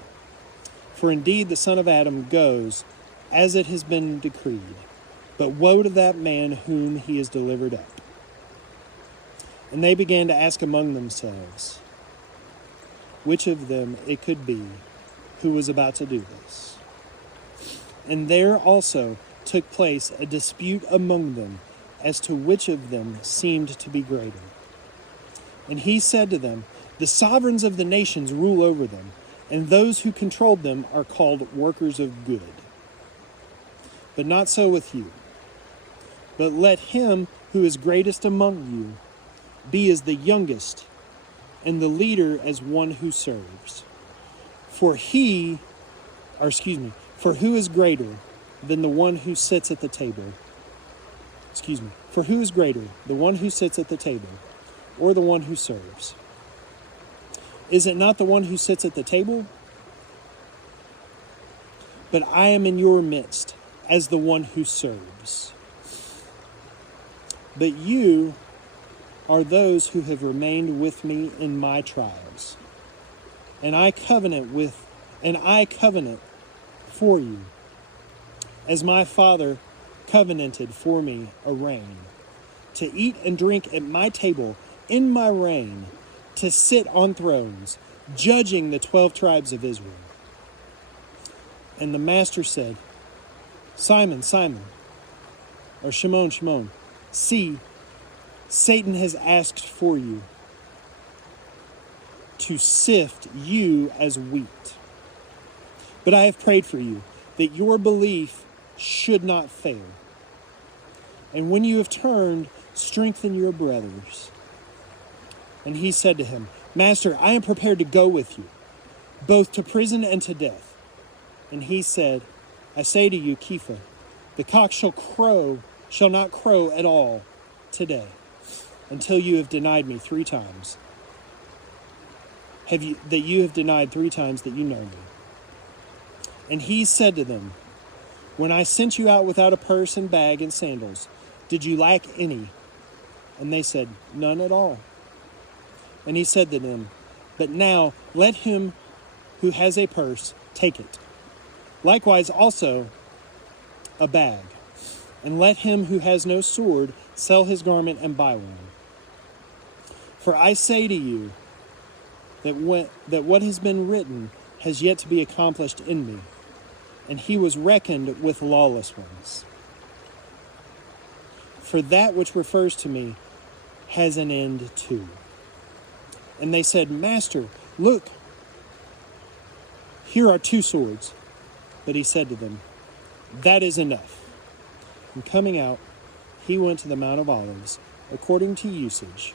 For indeed the Son of Adam goes as it has been decreed, but woe to that man whom he is delivered up." And they began to ask among themselves which of them it could be who was about to do this. And there also took place a dispute among them as to which of them seemed to be greater. And he said to them, "The sovereigns of the nations rule over them, and those who controlled them are called workers of good. But not so with you. But let him who is greatest among you be as the youngest, and the leader as one who serves. For who is greater than the one who sits at the table? For who is greater, the one who sits at the table, or the one who serves? Is it not the one who sits at the table? But I am in your midst as the one who serves. But you are those who have remained with me in my trials, and I covenant for you, as my Father covenanted for me a reign, to eat and drink at my table in my reign, to sit on thrones, judging the 12 tribes of Israel." And the master said, "Simon, Simon," or Shimon, Shimon, "see, Satan has asked for you to sift you as wheat. But I have prayed for you, that your belief should not fail. And when you have turned, strengthen your brothers." And he said to him, "Master, I am prepared to go with you, both to prison and to death." And he said, "I say to you, Kepha, the cock shall not crow at all today, until you have denied me 3 times. That you have denied 3 times that you know me." And he said to them, "When I sent you out without a purse and bag and sandals, did you lack any?" And they said, "None at all." And he said to them, "But now let him who has a purse take it. Likewise also a bag. And let him who has no sword sell his garment and buy one. For I say to you that what has been written has yet to be accomplished in me." And he was reckoned with lawless ones. For that which refers to me has an end too. And they said, "Master, look, here are 2 swords. But he said to them, "That is enough." And coming out, he went to the Mount of Olives, according to usage.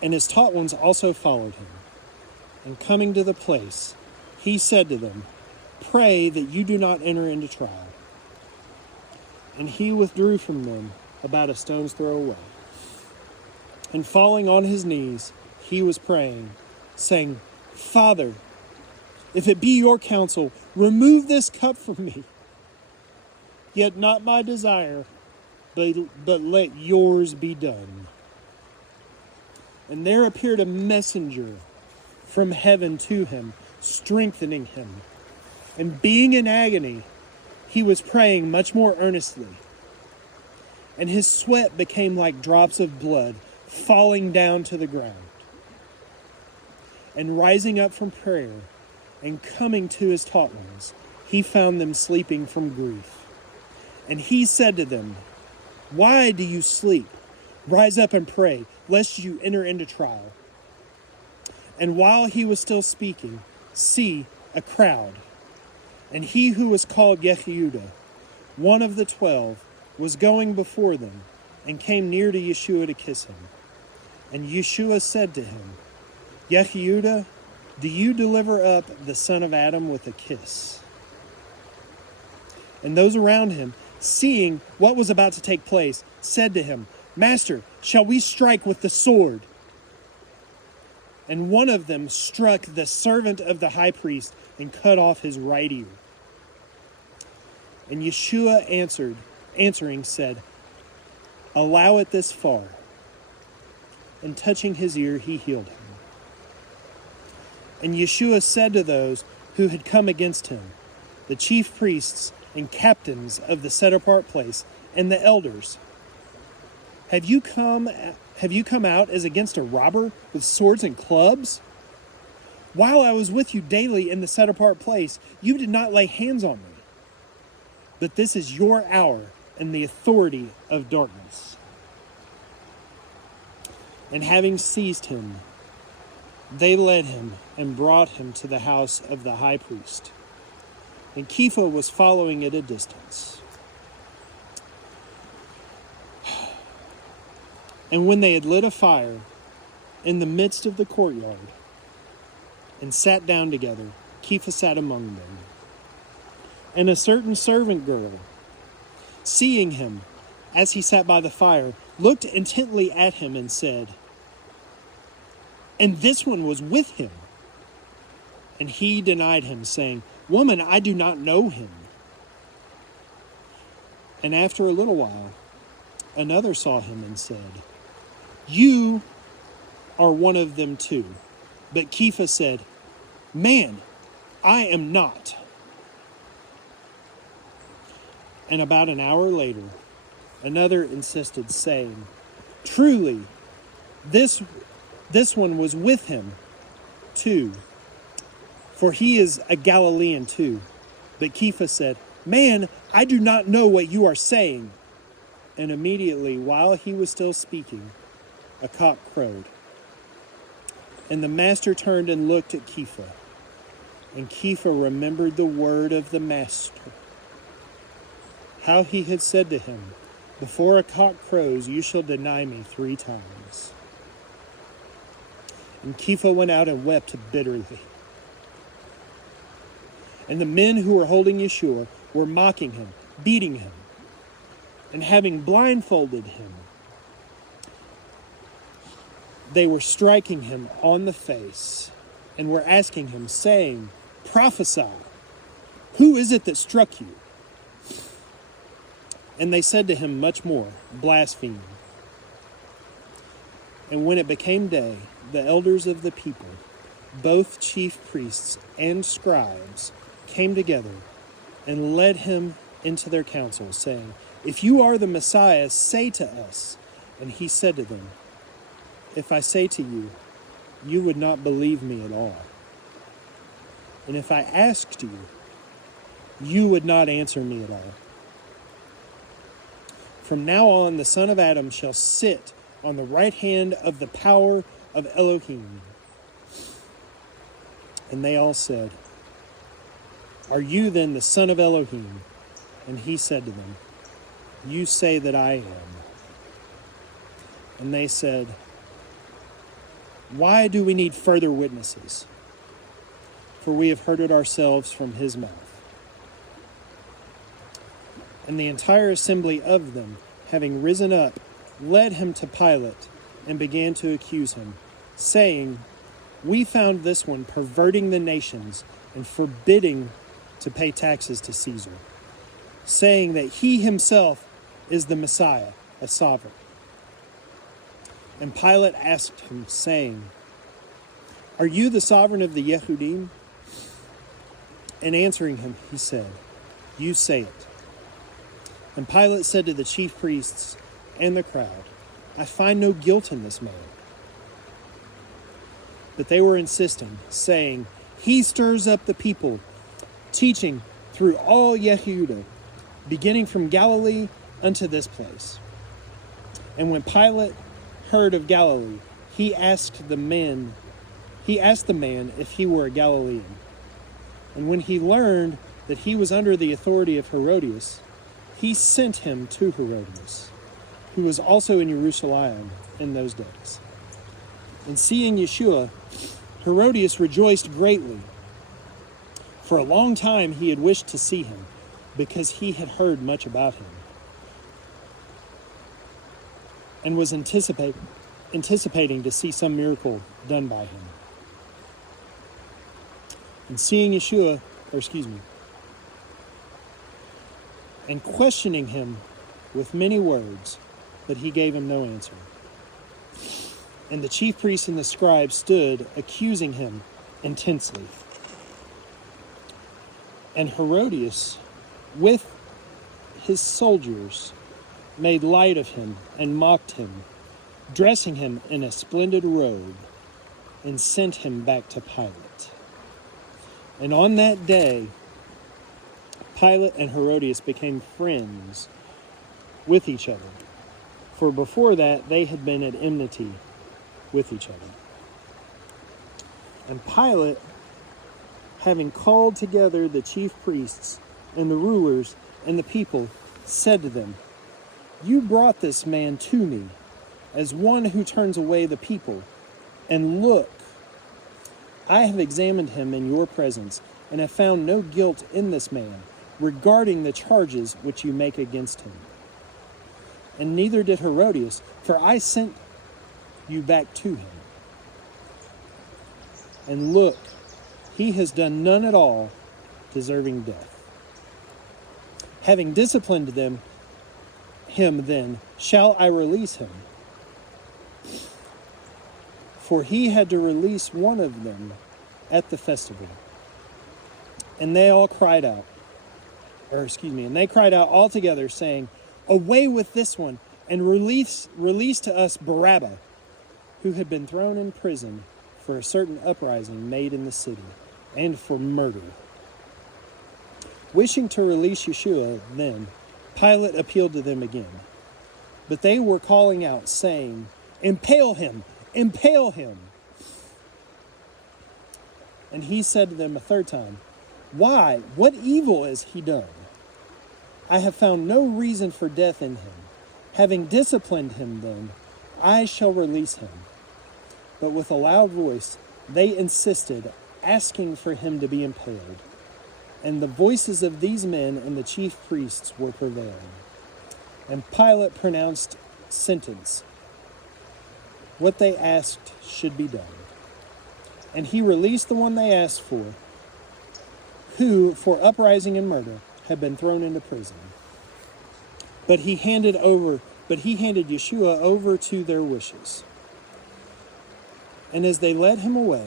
And his taught ones also followed him. And coming to the place, he said to them, "Pray that you do not enter into trial." And he withdrew from them about a stone's throw away. And falling on his knees, he was praying, saying, "Father, if it be your counsel, remove this cup from me. Yet not my desire, but let yours be done." And there appeared a messenger from heaven to him, strengthening him. And being in agony, he was praying much more earnestly. And his sweat became like drops of blood falling down to the ground. And rising up from prayer and coming to his taught ones, he found them sleeping from grief. And he said to them, "Why do you sleep? Rise up and pray, lest you enter into trial." And while he was still speaking, see, a crowd. And he who was called Yehuda, one of the 12, was going before them, and came near to Yeshua to kiss him. And Yeshua said to him, "Yehuda, do you deliver up the son of Adam with a kiss?" And those around him, seeing what was about to take place, said to him, "Master, shall we strike with the sword?" And one of them struck the servant of the high priest and cut off his right ear. And Yeshua answering said, "Allow it this far." And touching his ear, he healed him. And Yeshua said to those who had come against him, the chief priests and captains of the set-apart place, and the elders, Have you come out as against a robber with swords and clubs? While I was with you daily in the set-apart place, you did not lay hands on me. But this is your hour and the authority of darkness." And having seized him, they led him and brought him to the house of the high priest. And Kepha was following at a distance. And when they had lit a fire in the midst of the courtyard and sat down together, Kepha sat among them. And a certain servant girl, seeing him as he sat by the fire, looked intently at him and said, "And this one was with him." And he denied him, saying, "Woman, I do not know him." And after a little while, another saw him and said, "You are one of them too." But Kepha said, "Man, I am not." And about an hour later, another insisted, saying, "Truly, this one was with him too, for he is a Galilean too." But Kepha said, "Man, I do not know what you are saying." And immediately, while he was still speaking, a cock crowed. And the master turned and looked at Kepha. And Kepha remembered the word of the master, how he had said to him, Before a cock crows, you shall deny me 3 times. And Kepha went out and wept bitterly. And the men who were holding Yeshua were mocking him, beating him, and having blindfolded him, they were striking him on the face and were asking him, saying, "Prophesy, who is it that struck you?" And they said to him much more, "Blaspheme." And when it became day, the elders of the people, both chief priests and scribes, came together and led him into their council, saying, "If you are the Messiah, say to us." And he said to them, "If I say to you, you would not believe me at all. And if I asked you, you would not answer me at all. From now on, the Son of Adam shall sit on the right hand of the power of Elohim." And they all said, "Are you then the Son of Elohim?" And he said to them, "You say that I am." And they said, "Why do we need further witnesses? For we have heard it ourselves from his mouth." And the entire assembly of them, having risen up, led him to Pilate and began to accuse him, saying, "We found this one perverting the nations and forbidding to pay taxes to Caesar, saying that he himself is the Messiah, a sovereign." And Pilate asked him, saying, "Are you the sovereign of the Yehudim?" And answering him, he said, "You say it." And Pilate said to the chief priests and the crowd, "I find no guilt in this man." But they were insisting, saying, "He stirs up the people, teaching through all Yehudah, beginning from Galilee unto this place." And when Pilate heard of Galilee, he asked the man if he were a Galilean. And when he learned that he was under the authority of Herodias, he sent him to Herodias, who was also in Jerusalem in those days. And seeing Yeshua, Herodias rejoiced greatly. For a long time he had wished to see him, because he had heard much about him, and was anticipating to see some miracle done by him. And seeing Yeshua, and questioning him with many words, but he gave him no answer. And the chief priests and the scribes stood, accusing him intensely. And Herodias, with his soldiers, made light of him and mocked him, dressing him in a splendid robe, and sent him back to Pilate. And on that day, Pilate and Herodias became friends with each other, for before that they had been at enmity with each other. And Pilate, having called together the chief priests and the rulers and the people, said to them, "You brought this man to me as one who turns away the people. And look, I have examined him in your presence and have found no guilt in this man regarding the charges which you make against him. And neither did Herodias, for I sent you back to him. And look, he has done none at all deserving death. Having disciplined him then, shall I release him? For he had to release one of them at the festival." And they cried out all together, saying, "Away with this one, and release to us Barabbas, who had been thrown in prison for a certain uprising made in the city, and for murder." Wishing to release Yeshua then, Pilate appealed to them again. But they were calling out, saying, "Impale him! Impale him!" And he said to them a third time, "Why? What evil has he done? I have found no reason for death in him. Having disciplined him then, I shall release him. But with a loud voice they insisted, asking for him to be impaled. And the voices of these men and the chief priests were prevailing. And Pilate pronounced sentence. What they asked should be done. And he released the one they asked for, who, for uprising and murder, had been thrown into prison. But he handed Yeshua over to their wishes. And as they led him away,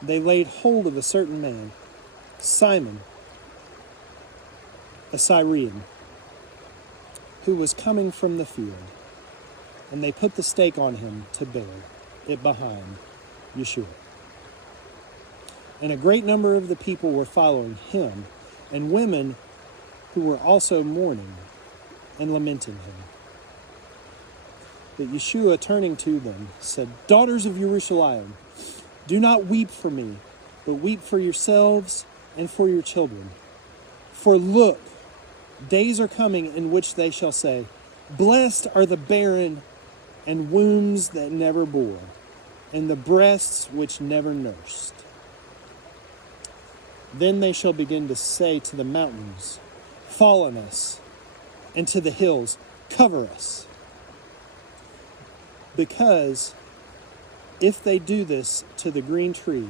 they laid hold of a certain man, Simon, a Cyrene, who was coming from the field. And they put the stake on him to bear it behind Yeshua. And a great number of the people were following him, and women who were also mourning and lamenting him. But Yeshua, turning to them, said, Daughters of Jerusalem, do not weep for me, but weep for yourselves and for your children. For look, days are coming in which they shall say, Blessed are the barren and wombs that never bore, and the breasts which never nursed. Then they shall begin to say to the mountains, Fall on us, and to the hills, Cover us. Because if they do this to the green tree,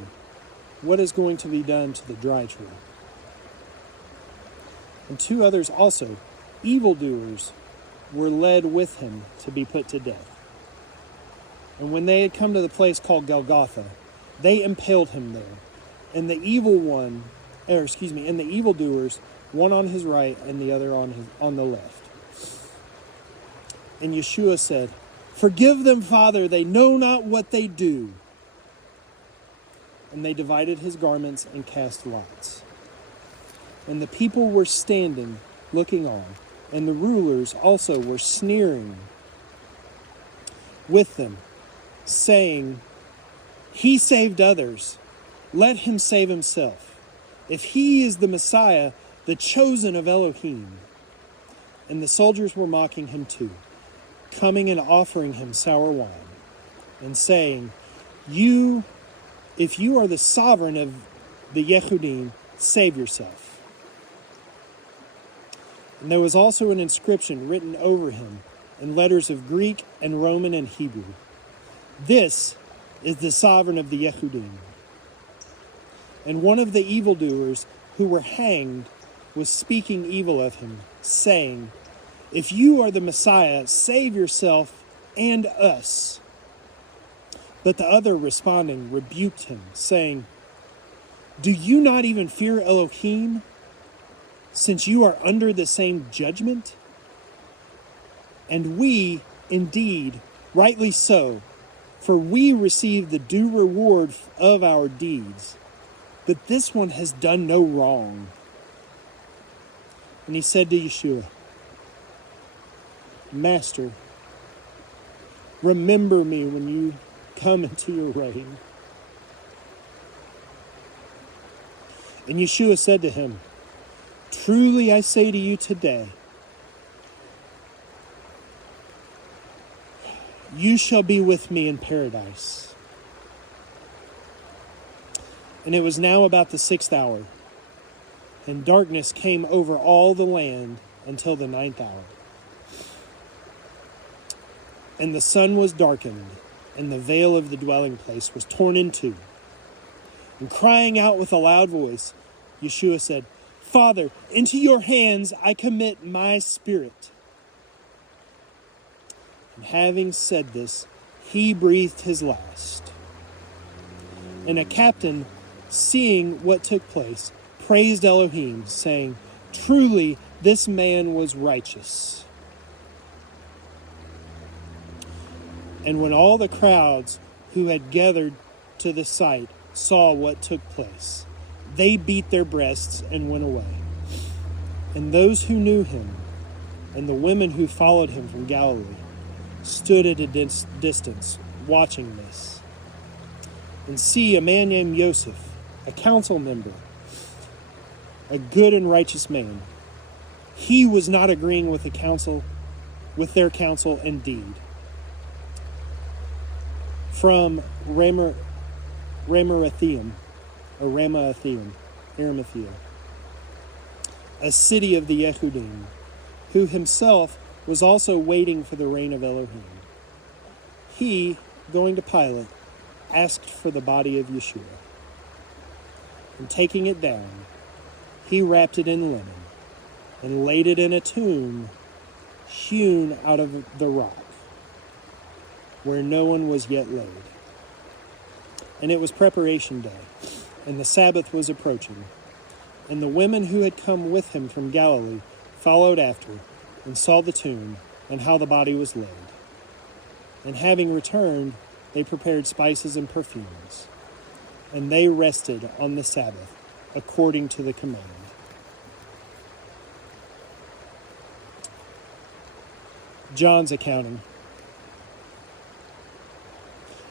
what is going to be done to the dry tree? And 2 others also, evildoers, were led with him to be put to death. And when they had come to the place called Golgotha, they impaled him there. And the evildoers, one on his right and the other on the left. And Yeshua said, Forgive them, Father, they know not what they do. And they divided his garments and cast lots. And the people were standing, looking on, and the rulers also were sneering with them, saying, He saved others, let him save himself, if he is the Messiah, the chosen of Elohim. And the soldiers were mocking him too, coming and offering him sour wine, and saying, If you are the sovereign of the Yehudim, save yourself. And there was also an inscription written over him in letters of Greek and Roman and Hebrew. This is the sovereign of the Yehudim. And one of the evildoers who were hanged was speaking evil of him, saying, If you are the Messiah, save yourself and us. But the other, responding, rebuked him, saying, Do you not even fear Elohim, since you are under the same judgment? And we, indeed, rightly so, for we receive the due reward of our deeds. But this one has done no wrong. And he said to Yeshua, Master, remember me when you come into your reign. And Yeshua said to him, Truly I say to you today, you shall be with me in paradise. And it was now about the 6th hour, and darkness came over all the land until the 9th hour. And the sun was darkened, and the veil of the dwelling place was torn in two. And crying out with a loud voice, Yeshua said, Father, into your hands I commit my spirit. And having said this, he breathed his last. And a captain, seeing what took place, praised Elohim, saying, Truly this man was righteous. And when all the crowds who had gathered to the sight saw what took place, they beat their breasts and went away. And those who knew him, and the women who followed him from Galilee, stood at a distance, watching this. And see, a man named Joseph, a council member, a good and righteous man. He was not agreeing with the council, with their counsel and deed. From Ramathim, a city of the Yehudim, who himself was also waiting for the reign of Elohim. He, going to Pilate, asked for the body of Yeshua. And taking it down, he wrapped it in linen and laid it in a tomb hewn out of the rock, where no one was yet laid. And it was preparation day, and the Sabbath was approaching. And the women who had come with him from Galilee followed after, and saw the tomb, and how the body was laid. And having returned, they prepared spices and perfumes. And they rested on the Sabbath, according to the command. John's accounting.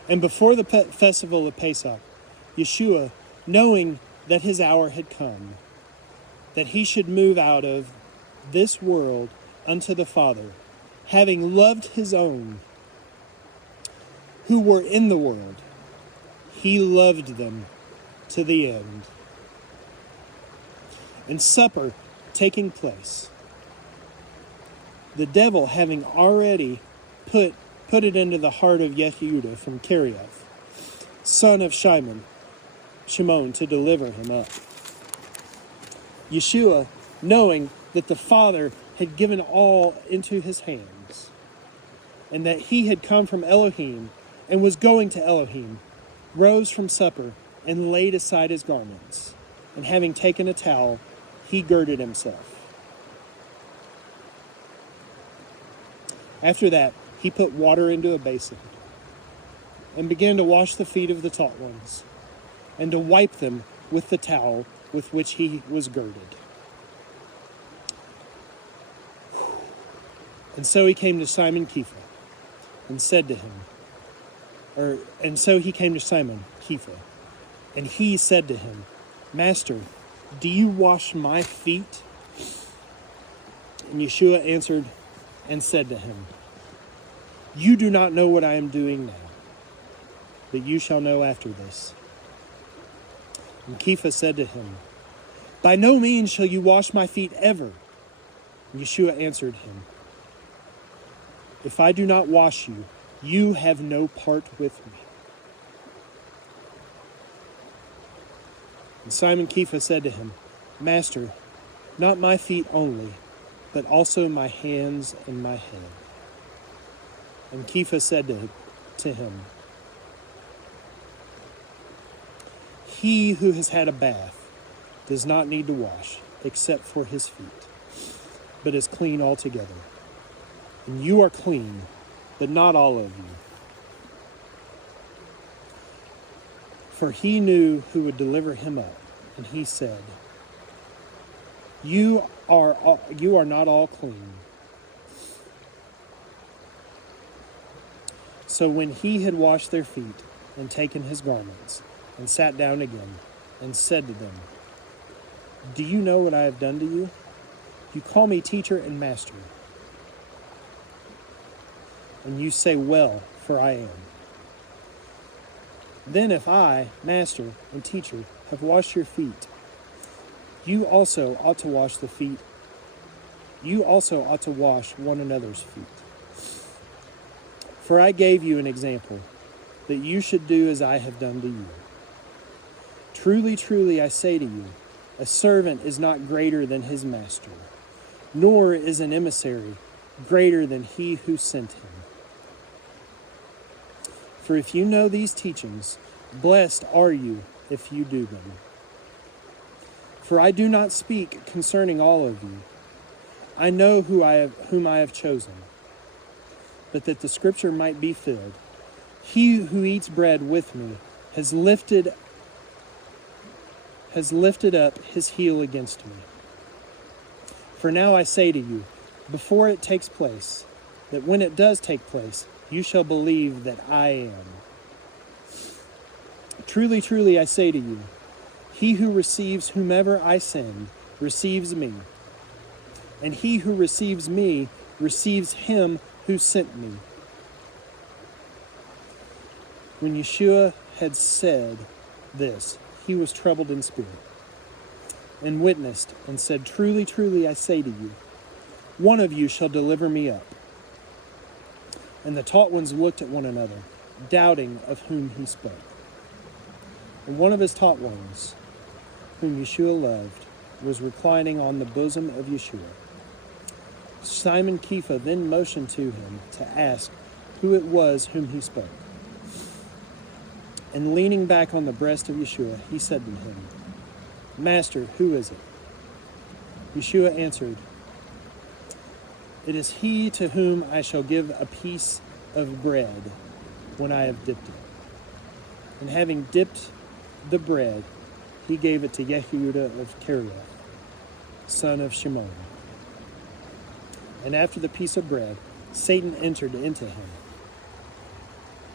And before the festival of Pesach, Yeshua, knowing that his hour had come, that he should move out of this world unto the Father, having loved his own who were in the world, he loved them to the end. And supper taking place, the devil having already put it into the heart of Yehuda from Kerioth, son of Shimon, to deliver him up. Yeshua, knowing that the Father had given all into his hands, and that he had come from Elohim and was going to Elohim, rose from supper and laid aside his garments, and having taken a towel, he girded himself. After that, he put water into a basin, and began to wash the feet of the taught ones, and to wipe them with the towel with which he was girded. And so he came to Simon Kepha, and said to him, and he said to him, Master, do you wash my feet? And Yeshua answered and said to him, You do not know what I am doing now, but you shall know after this. And Kepha said to him, By no means shall you wash my feet ever. And Yeshua answered him, If I do not wash you, you have no part with me. And Simon Kepha said to him, Master, not my feet only, but also my hands and my head. And Kepha said to him, He who has had a bath does not need to wash, except for his feet, but is clean altogether. And you are clean, but not all of you. For he knew who would deliver him up, and he said, You are not all clean. So when he had washed their feet and taken his garments, and sat down again, and said to them, Do you know what I have done to you? You call me teacher and master. And you say, Well, for I am. Then if I, master and teacher, have washed your feet, you also ought to wash the feet. You also ought to wash one another's feet. For I gave you an example, that you should do as I have done to you. Truly, truly, I say to you, a servant is not greater than his master, nor is an emissary greater than he who sent him. For if you know these teachings, blessed are you if you do them. For I do not speak concerning all of you. I know whom I have chosen, but that the scripture might be filled. He who eats bread with me has lifted up his heel against me. For now I say to you, before it takes place, that when it does take place, you shall believe that I am. Truly, truly, I say to you, he who receives whomever I send receives me, and he who receives me receives him who sent me." When Yeshua had said this, he was troubled in spirit, and witnessed, and said, "Truly, truly, I say to you, one of you shall deliver me up." And the taught ones looked at one another, doubting of whom he spoke. And one of his taught ones, whom Yeshua loved, was reclining on the bosom of Yeshua. Simon Kepha then motioned to him to ask who it was whom he spoke. And leaning back on the breast of Yeshua, he said to him, "Master, who is it?" Yeshua answered, "It is he to whom I shall give a piece of bread when I have dipped it." And having dipped the bread, he gave it to Yehuda of Kerioth, son of Shimon. And after the piece of bread, Satan entered into him.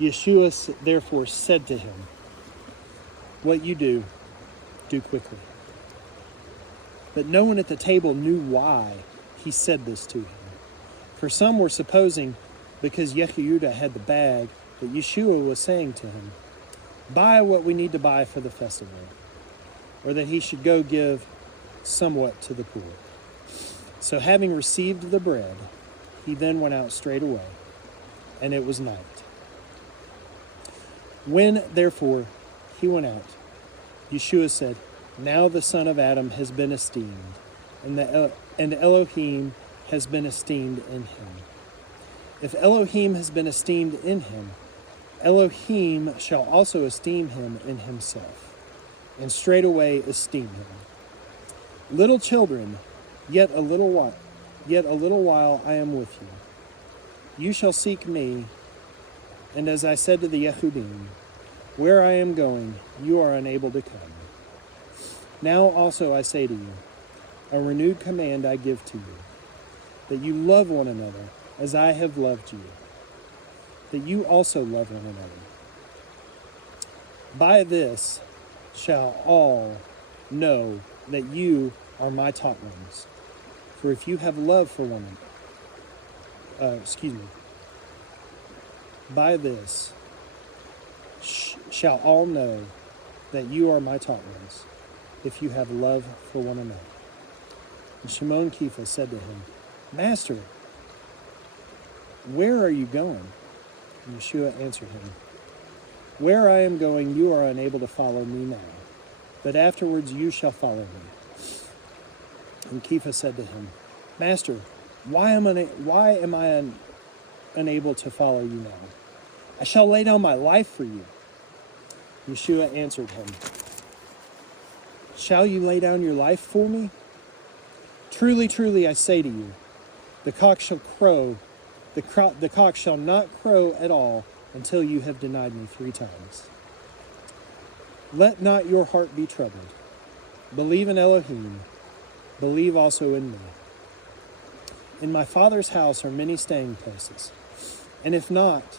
Yeshua therefore said to him, "What you do, do quickly." But no one at the table knew why he said this to him. For some were supposing, because Yehuda had the bag, that Yeshua was saying to him, "Buy what we need to buy for the festival," or that he should go give somewhat to the poor. So having received the bread, he then went out straightway, and it was night. When, therefore, he went out, Yeshua said, "Now the Son of Adam has been esteemed, and Elohim has been esteemed in him. If Elohim has been esteemed in him, Elohim shall also esteem him in himself, and straightway esteem him. Little children, yet a little while I am with you. You shall seek me, and as I said to the Yehudim, where I am going, you are unable to come. Now also I say to you, a renewed command I give to you, that you love one another as I have loved you, that you also love one another. By this shall all know that you are my taught ones, for if you have love for one another, by this shall all know that you are my taught ones, if you have love for one another." And Shimon Kepha said to him, "Master, where are you going?" And Yeshua answered him, "Where I am going, you are unable to follow me now, but afterwards you shall follow me." And Kepha said to him, "Master, why am I unable to follow you now? I shall lay down my life for you." Yeshua answered him, "Shall you lay down your life for me? Truly, truly, I say to you, the cock shall crow. The cock shall not crow at all until you have denied me 3 times. Let not your heart be troubled. Believe in Elohim. Believe also in me. In my Father's house are many staying places, and if not,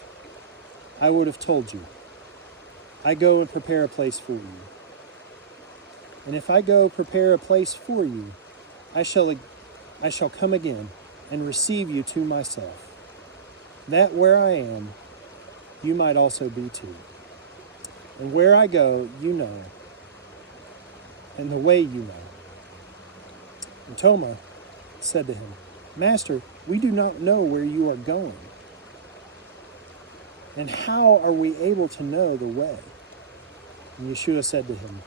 I would have told you. I go and prepare a place for you. And if I go prepare a place for you, I shall come again and receive you to myself, that where I am, you might also be too. And where I go, you know, and the way you know." And Thomas said to him, "Master, we do not know where you are going. And how are we able to know the way?" And Yeshua said to him,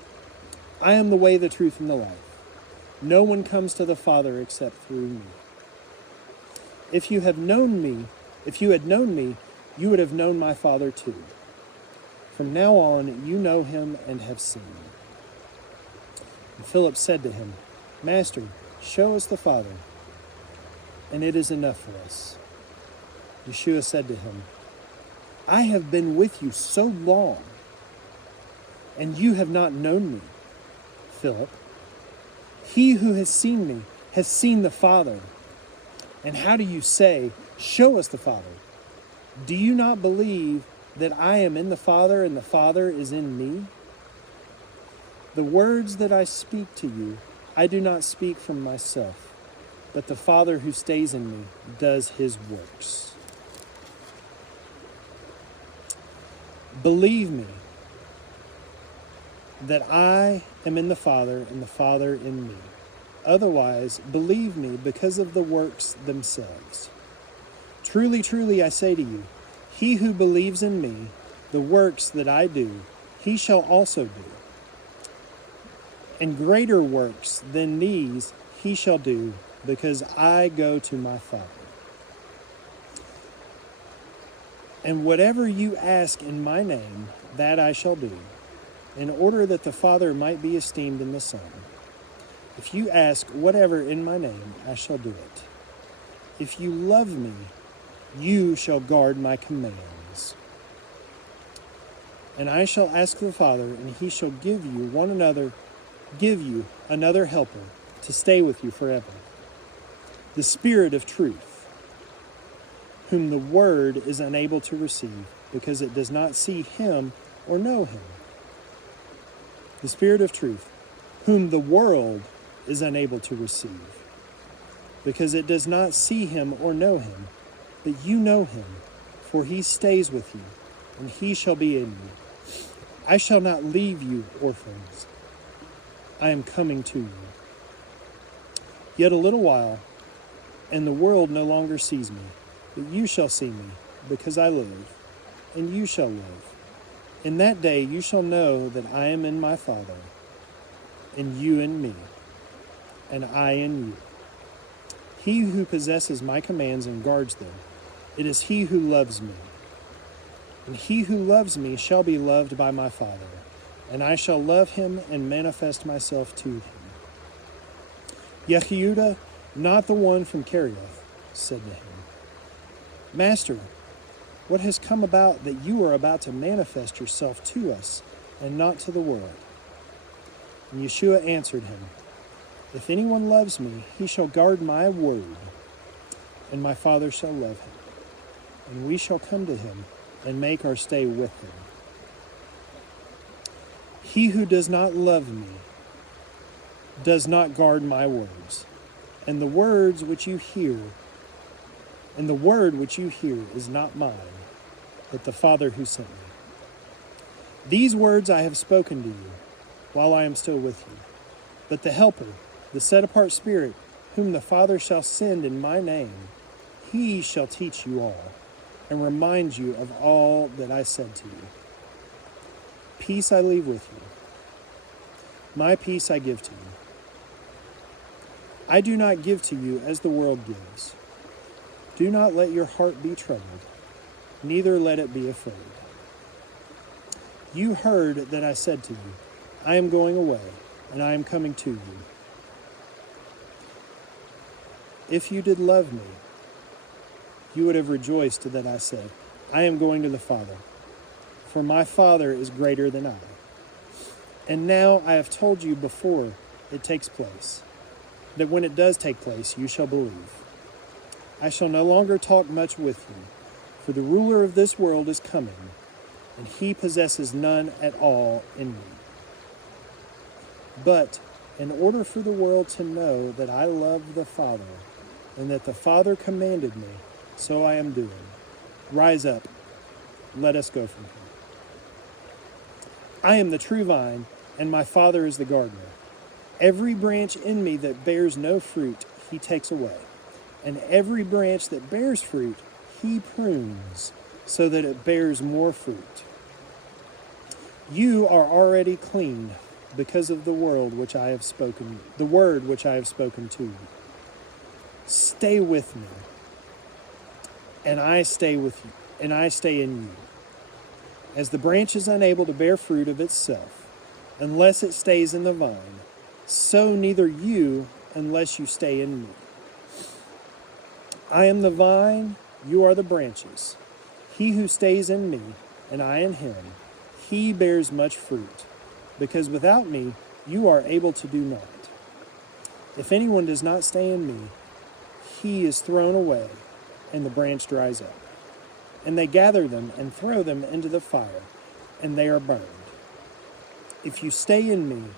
"I am the way, the truth, and the life. No one comes to the Father except through me. If you had known me, you would have known my Father too. From now on, you know him and have seen him." And Philip said to him, "Master, show us the Father, and it is enough for us." Yeshua said to him, "I have been with you so long, and you have not known me, Philip. He who has seen me has seen the Father. And how do you say, 'Show us the Father'? Do you not believe that I am in the Father and the Father is in me? The words that I speak to you, I do not speak from myself. but the Father who stays in me does his works. Believe me that I am in the Father and the Father in me. Otherwise, believe me because of the works themselves. Truly, truly, I say to you, he who believes in me, the works that I do, he shall also do. And greater works than these he shall do, because I go to my Father. And whatever you ask in my name, that I shall do, in order that the Father might be esteemed in the Son. If you ask whatever in my name, I shall do it. If you love me, you shall guard my commands. And I shall ask the Father, and he shall give you another helper to stay with you forever. The Spirit of truth, whom the world is unable to receive, because it does not see him or know him. The Spirit of truth, whom the world is unable to receive, because it does not see him or know him, but you know him, for he stays with you, and he shall be in you. I shall not leave you orphans. I am coming to you. Yet a little while, and the world no longer sees me, but you shall see me, because I live, and you shall live. In that day you shall know that I am in my Father, and you in me, and I in you. He who possesses my commands and guards them, it is he who loves me. And he who loves me shall be loved by my Father, and I shall love him and manifest myself to him. Yehuda, not the one from Kerioth, said to him, Master, what has come about that you are about to manifest yourself to us and not to the world? And Yeshua answered him, If anyone loves me, he shall guard my word, and my Father shall love him, and we shall come to him and make our stay with him. He who does not love me does not guard my words, and the word which you hear is not mine, but the Father who sent me. These words I have spoken to you while I am still with you. But the Helper, the set-apart Spirit, whom the Father shall send in my name, he shall teach you all, and remind you of all that I said to you. Peace I leave with you. My peace I give to you. I do not give to you as the world gives. Do not let your heart be troubled, neither let it be afraid. You heard that I said to you, I am going away, and I am coming to you. If you did love me, you would have rejoiced that I said, I am going to the Father, for my Father is greater than I. And now I have told you before it takes place, that when it does take place, you shall believe. I shall no longer talk much with you, for the ruler of this world is coming, and he possesses none at all in me. But in order for the world to know that I love the Father, and that the Father commanded me, so I am doing. Rise up, let us go from here. I am the true vine, and my Father is the gardener. Every branch in me that bears no fruit, he takes away. And every branch that bears fruit, he prunes, so that it bears more fruit. You are already clean because of the word which I have spoken to you. Stay with me, and I stay with you, and I stay in you. As the branch is unable to bear fruit of itself, unless it stays in the vine, so neither you unless you stay in me. I am the vine, you are the branches. He who stays in me, and I in him, he bears much fruit, because without me you are able to do naught. If anyone does not stay in me, he is thrown away, and the branch dries up. And they gather them and throw them into the fire, and they are burned. If you stay in me,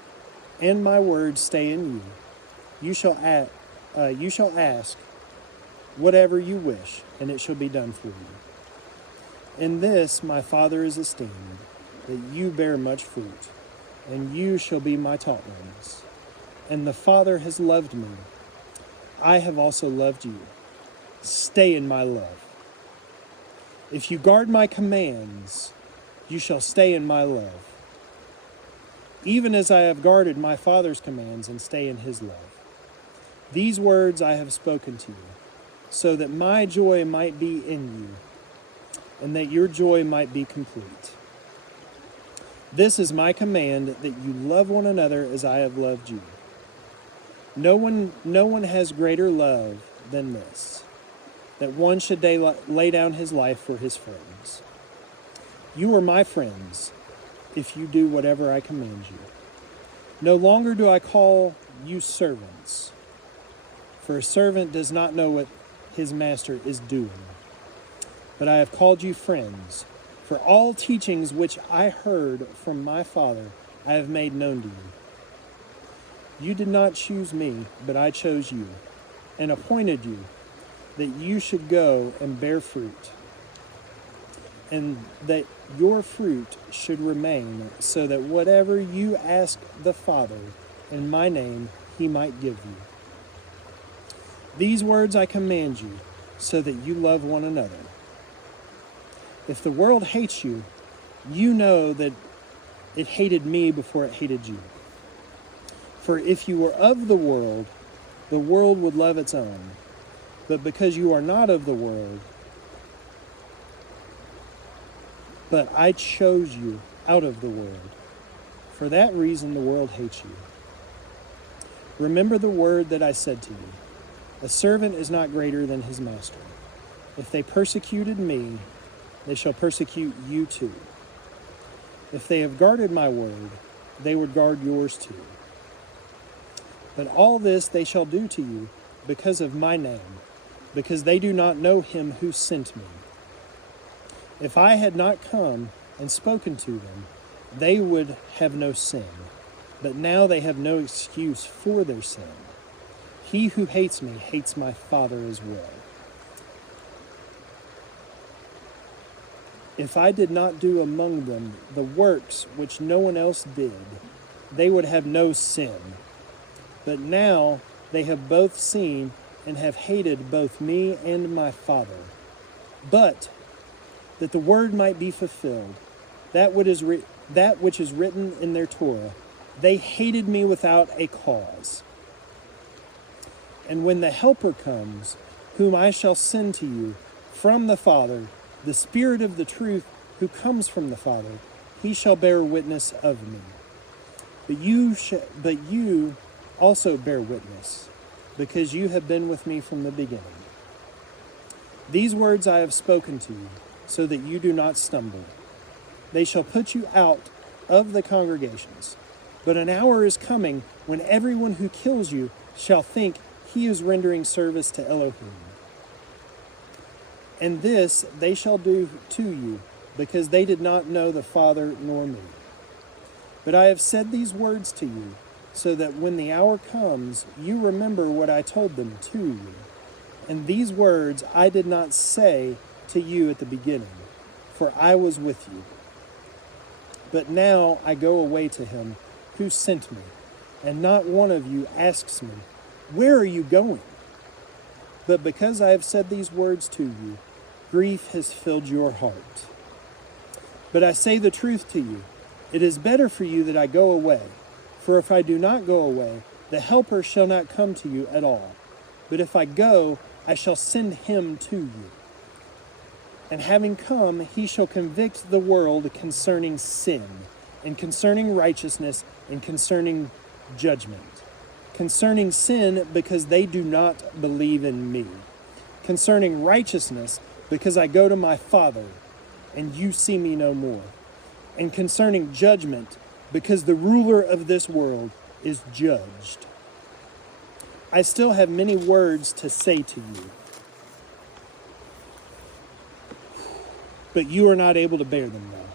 and my words stay in you, you shall you shall ask whatever you wish, and it shall be done for you. In this my Father is esteemed, that you bear much fruit, and you shall be my taught ones. And the Father has loved me. I have also loved you. Stay in my love. If you guard my commands, you shall stay in my love, even as I have guarded my Father's commands and stay in his love. These words I have spoken to you, so that my joy might be in you, and that your joy might be complete. This is my command, that you love one another as I have loved you. No one has greater love than this, that one should lay down his life for his friends. You are my friends, if you do whatever I command you. No longer do I call you servants, for a servant does not know what his master is doing. But I have called you friends, for all teachings which I heard from my Father I have made known to you. You did not choose me, but I chose you, and appointed you, that you should go and bear fruit, and that your fruit should remain, so that whatever you ask the Father in my name, he might give you. These words I command you, so that you love one another. If the world hates you, you know that it hated me before it hated you. For if you were of the world would love its own. But because you are not of the world, but I chose you out of the world, for that reason the world hates you. Remember the word that I said to you. A servant is not greater than his master. If they persecuted me, they shall persecute you too. If they have guarded my word, they would guard yours too. But all this they shall do to you because of my name, because they do not know him who sent me. If I had not come and spoken to them, they would have no sin. But now they have no excuse for their sin. He who hates me hates my Father as well. If I did not do among them the works which no one else did, they would have no sin. But now they have both seen and have hated both me and my Father. But that the word might be fulfilled, that which is written in their Torah, they hated me without a cause. And when the Helper comes, whom I shall send to you from the Father, the Spirit of the truth who comes from the Father, he shall bear witness of me. But you also bear witness, because you have been with me from the beginning. These words I have spoken to you, so that you do not stumble. They shall put you out of the congregations. But an hour is coming when everyone who kills you shall think he is rendering service to Elohim. And this they shall do to you, because they did not know the Father nor me. But I have said these words to you, so that when the hour comes, you remember what I told them to you. And these words I did not say to you at the beginning, for I was with you. But now I go away to him who sent me, and not one of you asks me, where are you going? But because I have said these words to you, grief has filled your heart. But I say the truth to you, it is better for you that I go away. For if I do not go away, the Helper shall not come to you at all. But if I go, I shall send him to you. And having come, he shall convict the world concerning sin, and concerning righteousness, and concerning judgment. Concerning sin, because they do not believe in me. Concerning righteousness, because I go to my Father, and you see me no more. And concerning judgment, because the ruler of this world is judged. I still have many words to say to you, but you are not able to bear them now.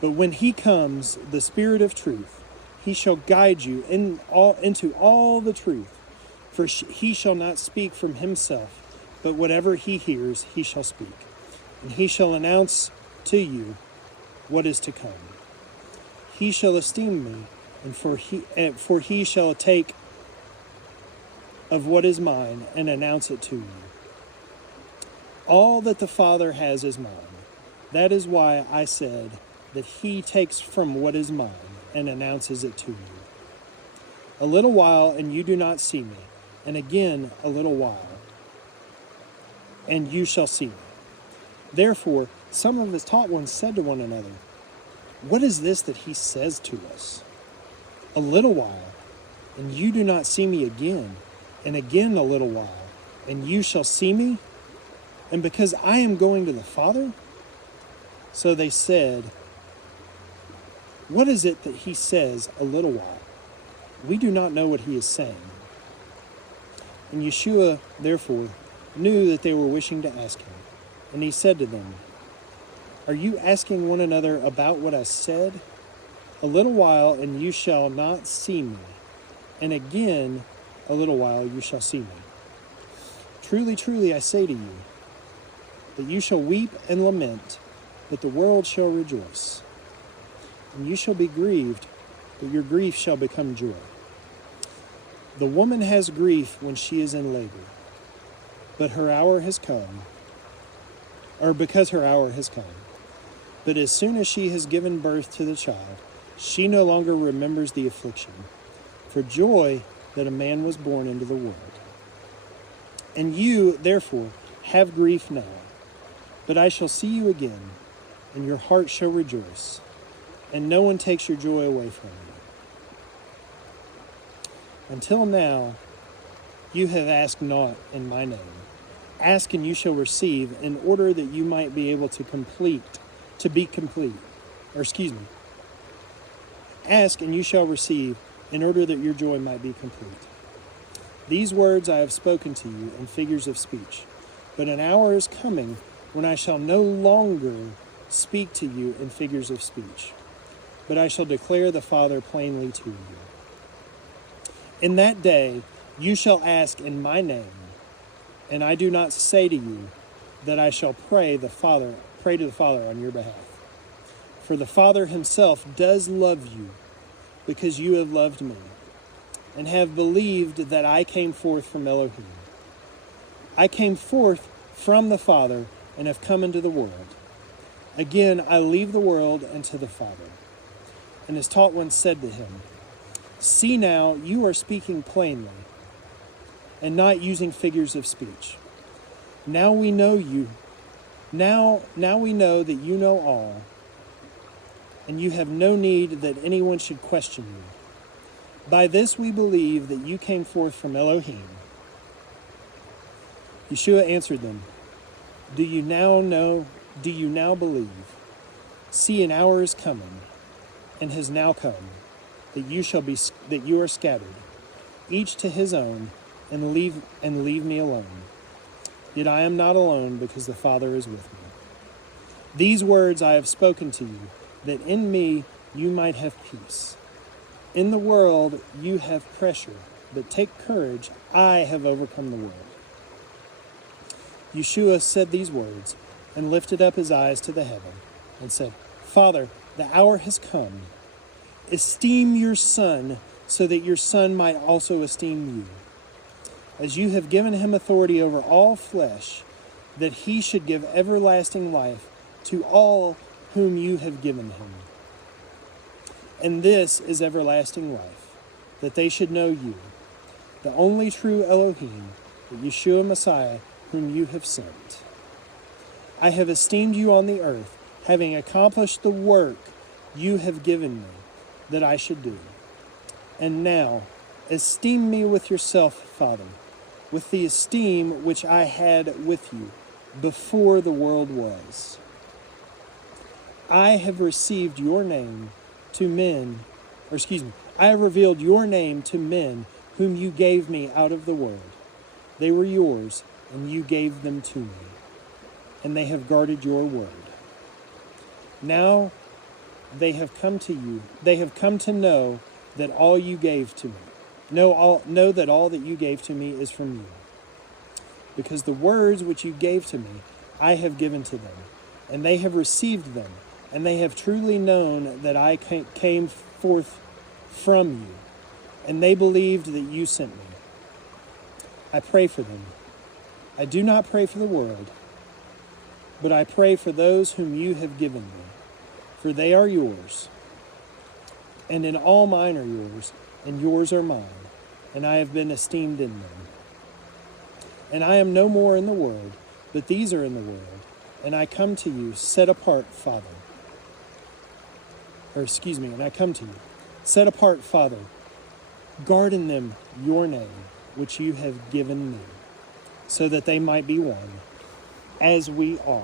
But when he comes, the Spirit of truth, he shall guide you into all the truth, For he shall not speak from himself, but whatever he hears, he shall speak. And he shall announce to you what is to come. He shall esteem me, and for he shall take of what is mine and announce it to you. All that the Father has is mine. That is why I said that he takes from what is mine and announces it to you. A little while, and you do not see me, and again a little while, and you shall see me. Therefore, some of his taught ones said to one another, What is this that he says to us? A little while, and you do not see me again, and again a little while, and you shall see me? And because I am going to the Father? So they said, What is it that he says a little while? We do not know what he is saying. And Yeshua, therefore, knew that they were wishing to ask him. And he said to them, Are you asking one another about what I said? A little while, and you shall not see me. And again, a little while, you shall see me. Truly, truly, I say to you, that you shall weep and lament, but the world shall rejoice. And you shall be grieved, but your grief shall become joy. The woman has grief when she is in labor, but her hour has come, or because her hour has come. But as soon as she has given birth to the child, she no longer remembers the affliction, for joy that a man was born into the world. And you, therefore, have grief now, but I shall see you again, and your heart shall rejoice, and no one takes your joy away from you. Until now, you have asked naught in my name. Ask and you shall receive, in order that you might be able to be complete. Ask and you shall receive, in order that your joy might be complete. These words I have spoken to you in figures of speech, but an hour is coming when I shall no longer speak to you in figures of speech, but I shall declare the Father plainly to you. In that day you shall ask in my name, and I do not say to you that I shall pray to the Father on your behalf. For the Father himself does love you, because you have loved me, and have believed that I came forth from Elohim. I came forth from the Father and have come into the world. Again, I leave the world and to the Father. And his taught ones said to him, See now, you are speaking plainly, and not using figures of speech. Now we know you. Now we know that you know all, and you have no need that anyone should question you. By this we believe that you came forth from Elohim. Yeshua answered them, Do you now believe? See, an hour is coming, and has now come, that you are scattered, each to his own, and leave me alone. Yet I am not alone, because the Father is with me. These words I have spoken to you, that in me you might have peace. In the world you have pressure, but take courage, I have overcome the world. Yeshua said these words, and lifted up his eyes to the heaven, and said, Father, the hour has come. Esteem your Son, so that your Son might also esteem you. As you have given him authority over all flesh, that he should give everlasting life to all whom you have given him. And this is everlasting life, that they should know you, the only true Elohim, the Yeshua Messiah, whom you have sent. I have esteemed you on the earth, having accomplished the work you have given me, that I should do. And now, esteem me with yourself, Father, with the esteem which I had with you before the world was. I have received your name to men, I have revealed your name to men whom you gave me out of the world. They were yours, and you gave them to me, and they have guarded your word. Now they have come to know that all you gave to me, Know that all that you gave to me is from you. Because the words which you gave to me, I have given to them, and they have received them, and they have truly known that I came forth from you, and they believed that you sent me. I pray for them. I do not pray for the world, but I pray for those whom you have given me, for they are yours. And in all mine are yours, and yours are mine, and I have been esteemed in them. And I am no more in the world, but these are in the world, and I come to you, set apart, Father. And I come to you, set apart, Father. Guard in them your name, which you have given me, so that they might be one, as we are.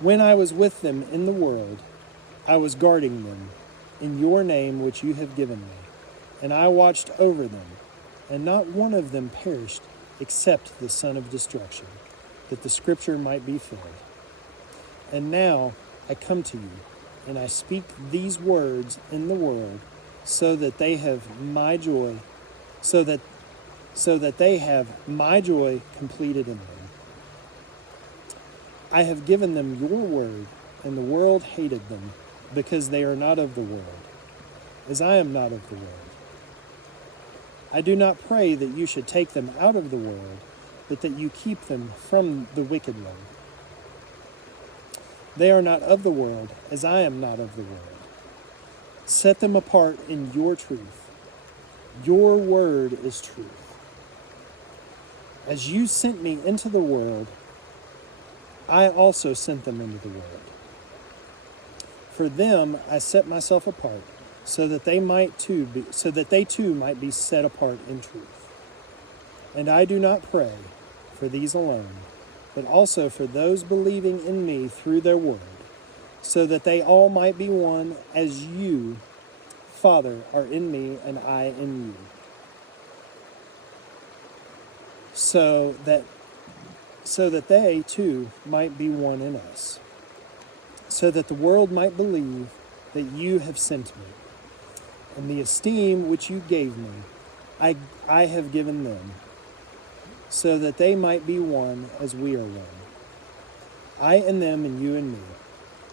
When I was with them in the world, I was guarding them in your name which you have given me, and I watched over them, and not one of them perished except the son of destruction, that the scripture might be filled. And now I come to you, and I speak these words in the world, so that they have my joy, so that they have my joy completed in them. I have given them your word, and the world hated them, because they are not of the world, as I am not of the world. I do not pray that you should take them out of the world, but that you keep them from the wicked one. They are not of the world, as I am not of the world. Set them apart in your truth. Your word is truth. As you sent me into the world, I also sent them into the world. For them I set myself apart, so that they too might be set apart in truth. And I do not pray for these alone, but also for those believing in me through their word, so that they all might be one, as you, Father, are in me and I in you. So that they too might be one in us, so that the world might believe that you have sent me. And the esteem which you gave me, I have given them, so that they might be one as we are one. I and them and you and me,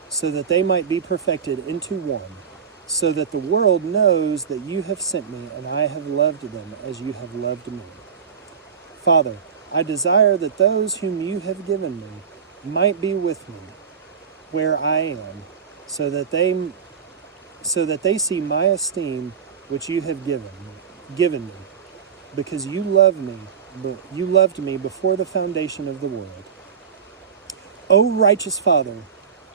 so that they might be perfected into one, so that the world knows that you have sent me and I have loved them as you have loved me. Father, I desire that those whom you have given me might be with me where I am, so that they see my esteem which you have given me, because you loved me before the foundation of the world. O righteous Father,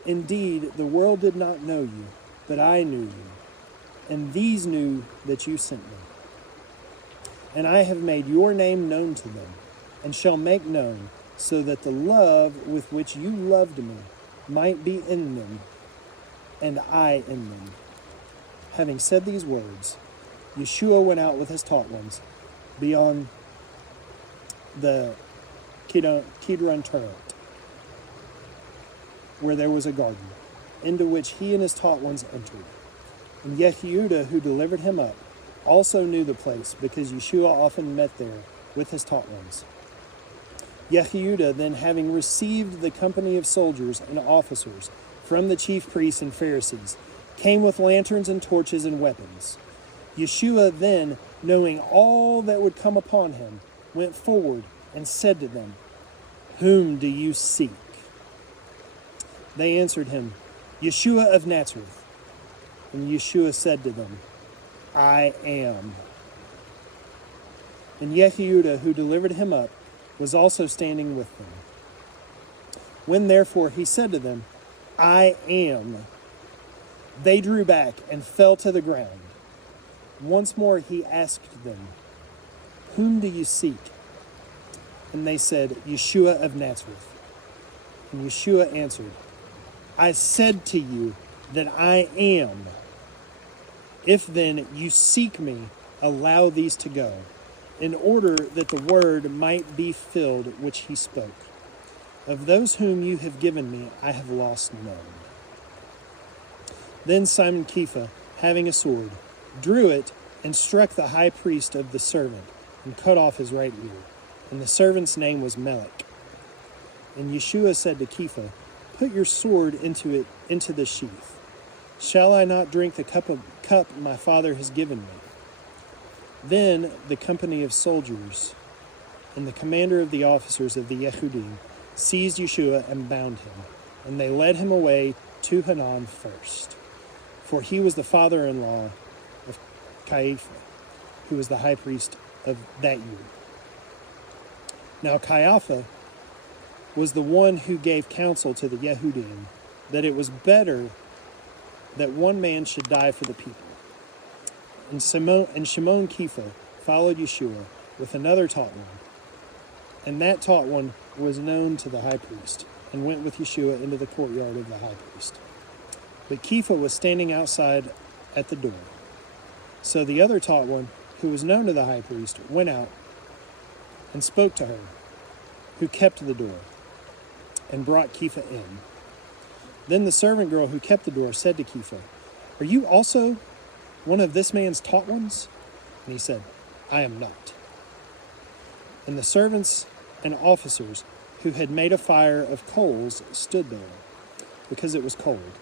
indeed the world did not know you, but I knew you, and these knew that you sent me. And I have made your name known to them, and shall make known, so that the love with which you loved me might be in them, and I in them. Having said these words, Yeshua went out with his taught ones beyond the Kidron Turret, where there was a garden, into which he and his taught ones entered. And Yehuda, who delivered him up, also knew the place, because Yeshua often met there with his taught ones. Yehuda, then having received the company of soldiers and officers from the chief priests and Pharisees, came with lanterns and torches and weapons. Yeshua then, knowing all that would come upon him, went forward and said to them, "Whom do you seek?" They answered him, "Yeshua of Nazareth." And Yeshua said to them, "I am." And Yehuda, who delivered him up, was also standing with them. When therefore he said to them, "I am," they drew back and fell to the ground. Once more he asked them, "Whom do you seek?" And they said, "Yeshua of Nazareth." And Yeshua answered, "I said to you that I am. If then you seek me, allow these to go, in order that the word might be filled which he spoke. Of those whom you have given me, I have lost none." Then Simon Kepha, having a sword, drew it and struck the high priest of the servant, and cut off his right ear. And the servant's name was Melech. And Yeshua said to Kepha, "Put your sword into the sheath. Shall I not drink the cup my Father has given me?" Then the company of soldiers and the commander of the officers of the Yehudim seized Yeshua and bound him, and they led him away to Hanan first, for he was the father-in-law of Caiaphas, who was the high priest of that year. Now Caiaphas was the one who gave counsel to the Yehudim that it was better that one man should die for the people. And Shimon Kepha followed Yeshua with another taught one, and that taught one was known to the high priest, and went with Yeshua into the courtyard of the high priest. But Kepha was standing outside at the door. So the other taught one, who was known to the high priest, went out and spoke to her, who kept the door, and brought Kepha in. Then the servant girl who kept the door said to Kepha, "Are you also one of this man's taught ones?" And he said, "I am not." And the servants and officers who had made a fire of coals stood there, because it was cold,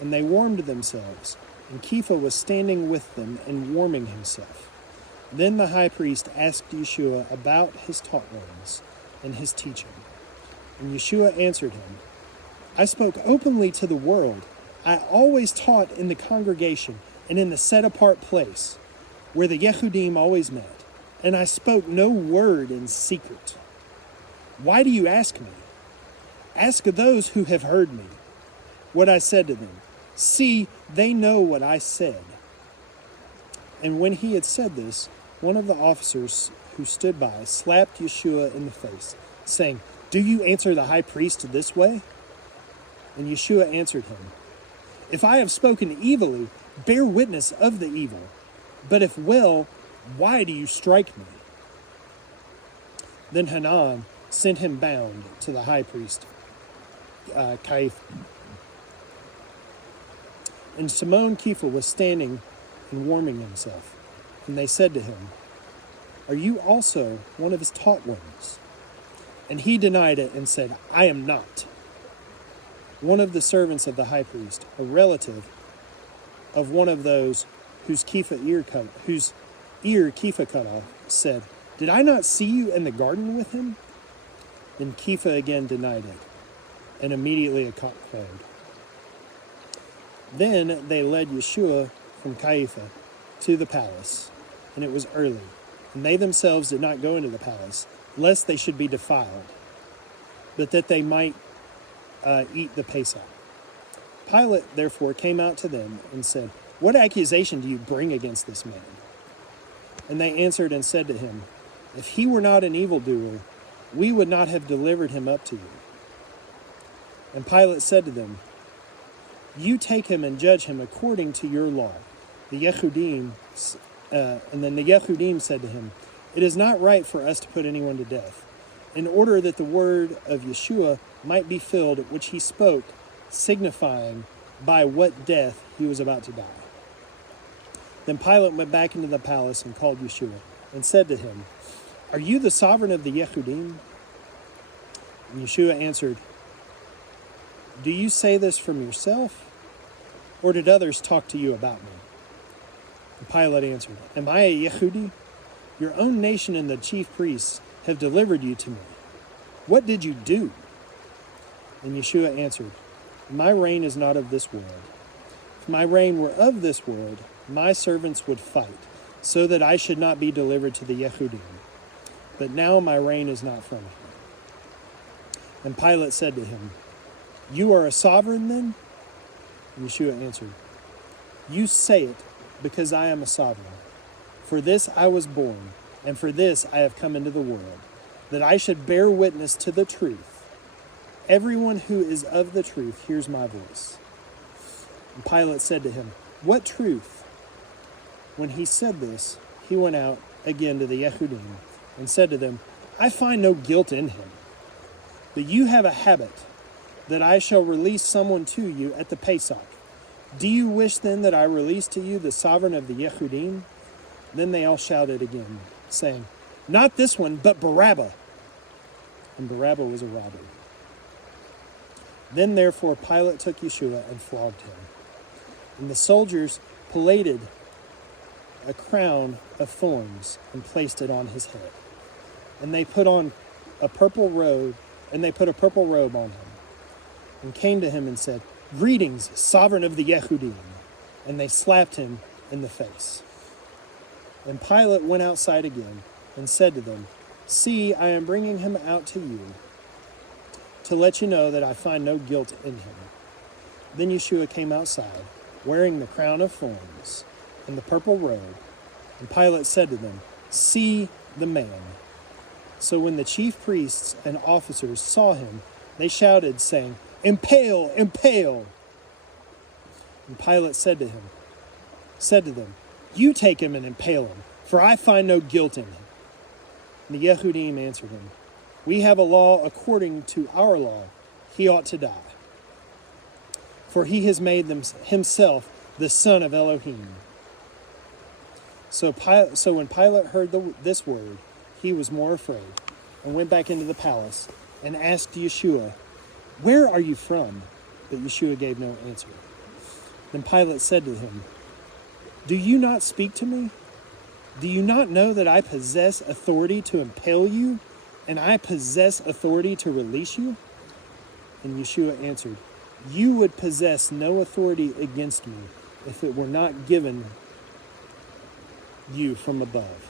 and they warmed themselves, and Kepha was standing with them and warming himself. Then the high priest asked Yeshua about his taught ones and his teaching. And Yeshua answered him, "I spoke openly to the world. I always taught in the congregation and in the set-apart place, where the Yehudim always met, and I spoke no word in secret. Why do you ask me? Ask those who have heard me what I said to them. See, they know what I said." And when he had said this, one of the officers who stood by slapped Yeshua in the face, saying, "Do you answer the high priest this way?" And Yeshua answered him, "If I have spoken evilly, bear witness of the evil. But if well, why do you strike me?" Then Hanan sent him bound to the high priest, Caiaphas. And Shimon Kepha was standing and warming himself. And they said to him, "Are you also one of his taught ones?" And he denied it and said, "I am not." One of the servants of the high priest, a relative of one of those whose ear Kepha cut off, said, "Did I not see you in the garden with him?" Then Kepha again denied it, and immediately a cock crowed. Then they led Yeshua from Caiaphas to the palace, and it was early, and they themselves did not go into the palace, lest they should be defiled, but that they might eat the Pesach. Pilate therefore came out to them and said, "What accusation do you bring against this man?" And they answered and said to him, "If he were not an evildoer, we would not have delivered him up to you." And Pilate said to them, "You take him and judge him according to your law." And then the Yehudim said to him, "It is not right for us to put anyone to death, in order that the word of Yeshua might be filled, which he spoke, signifying by what death he was about to die." Then Pilate went back into the palace and called Yeshua, and said to him, "Are you the sovereign of the Yehudim?" And Yeshua answered, "Do you say this from yourself, or did others talk to you about me?" And Pilate answered, "Am I a Yehudi? Your own nation and the chief priests have delivered you to me. What did you do?" And Yeshua answered, "My reign is not of this world. If my reign were of this world, my servants would fight, so that I should not be delivered to the Yehudim. But now my reign is not from here." And Pilate said to him, "You are a sovereign then?" And Yeshua answered, "You say it because I am a sovereign. For this I was born, and for this I have come into the world, that I should bear witness to the truth. Everyone who is of the truth hears my voice." And Pilate said to him, "What truth?" When he said this, he went out again to the Yehudim and said to them, "I find no guilt in him. But you have a habit that I shall release someone to you at the Pesach. Do you wish then that I release to you the sovereign of the Yehudim?" Then they all shouted again, saying, "Not this one, but Barabbas." And Barabbas was a robber. Then therefore Pilate took Yeshua and flogged him. And the soldiers paraded a crown of thorns and placed it on his head. And they put a purple robe on him, and came to him and said, "Greetings, sovereign of the Yehudim." And they slapped him in the face. And Pilate went outside again and said to them, "See, I am bringing him out to you, to let you know that I find no guilt in him." Then Yeshua came outside, wearing the crown of thorns and the purple robe. And Pilate said to them, "See the man." So when the chief priests and officers saw him, they shouted, saying, "Impale, impale!" And Pilate said to them, "You take him and impale him, for I find no guilt in him." And the Yehudim answered him, "We have a law according to our law. He ought to die. For he has made himself the son of Elohim." So when Pilate heard this word, he was more afraid, and went back into the palace, and asked Yeshua, "Where are you from?" But Yeshua gave no answer. Then Pilate said to him, "Do you not speak to me? Do you not know that I possess authority to impale you, and I possess authority to release you?" And Yeshua answered, "You would possess no authority against me if it were not given you from above.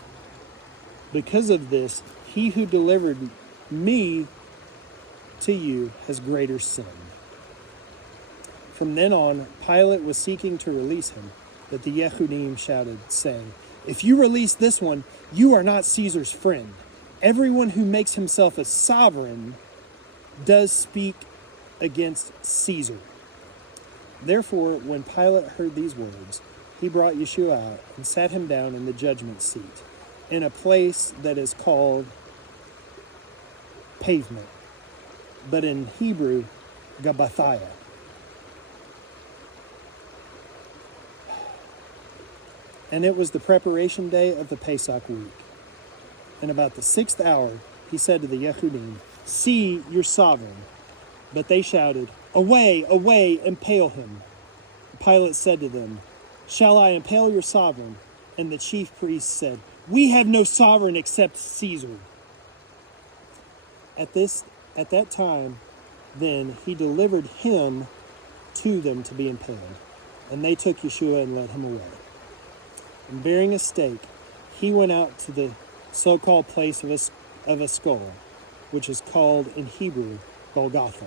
Because of this, he who delivered me to you has greater sin." From then on, Pilate was seeking to release him, but the Yehudim shouted, saying, "If you release this one, you are not Caesar's friend. Everyone who makes himself a sovereign does speak against Caesar." Therefore, when Pilate heard these words, he brought Yeshua out and sat him down in the judgment seat, in a place that is called Pavement, but in Hebrew, Gabbathiah. And it was the preparation day of the Pesach week. And about the 6th hour, he said to the Yehudim, "See your sovereign." But they shouted, "Away, away, impale him." Pilate said to them, "Shall I impale your sovereign?" And the chief priests said, "We have no sovereign except Caesar." At that time, then, he delivered him to them to be impaled. And they took Yeshua and led him away. And bearing a stake, he went out to the so-called place of a skull, which is called in Hebrew Golgotha,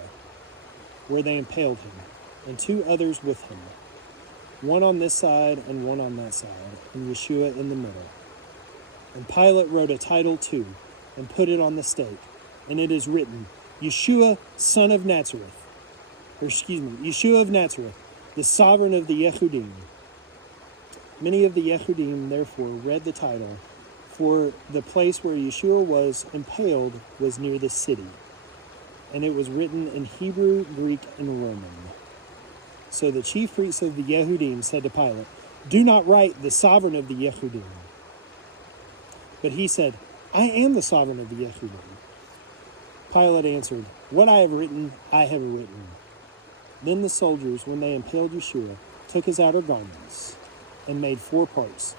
where they impaled him, and 2 others with him, one on this side and one on that side, and Yeshua in the middle. And Pilate wrote a title too, and put it on the stake, and it is written, Yeshua, son of Nazareth, Yeshua of Nazareth, the sovereign of the Yehudim. Many of the Yehudim therefore read the title, for the place where Yeshua was impaled was near the city, and it was written in Hebrew, Greek, and Roman. So the chief priests of the Yehudim said to Pilate, "Do not write the sovereign of the Yehudim." But he said, "I am the sovereign of the Yehudim." Pilate answered, "What I have written, I have written." Then the soldiers, when they impaled Yeshua, took his outer garments and made 4 parts,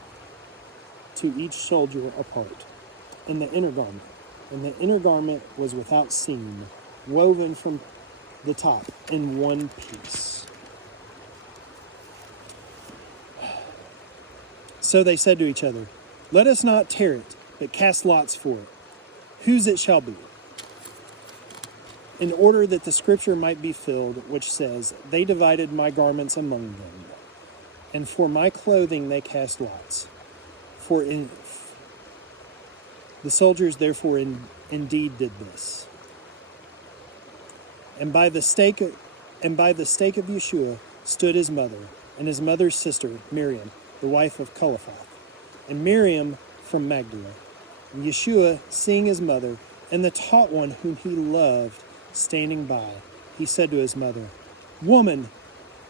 to each soldier a part, and the inner garment. And the inner garment was without seam, woven from the top in one piece. So they said to each other, "Let us not tear it, but cast lots for it, whose it shall be." In order that the scripture might be filled, which says, "They divided my garments among them, and for my clothing they cast lots." The soldiers therefore indeed did this. And by the stake of Yeshua stood his mother, and his mother's sister, Miriam, the wife of Colophas, and Miriam from Magdala. And Yeshua, seeing his mother, and the taught one whom he loved, standing by, he said to his mother, "Woman,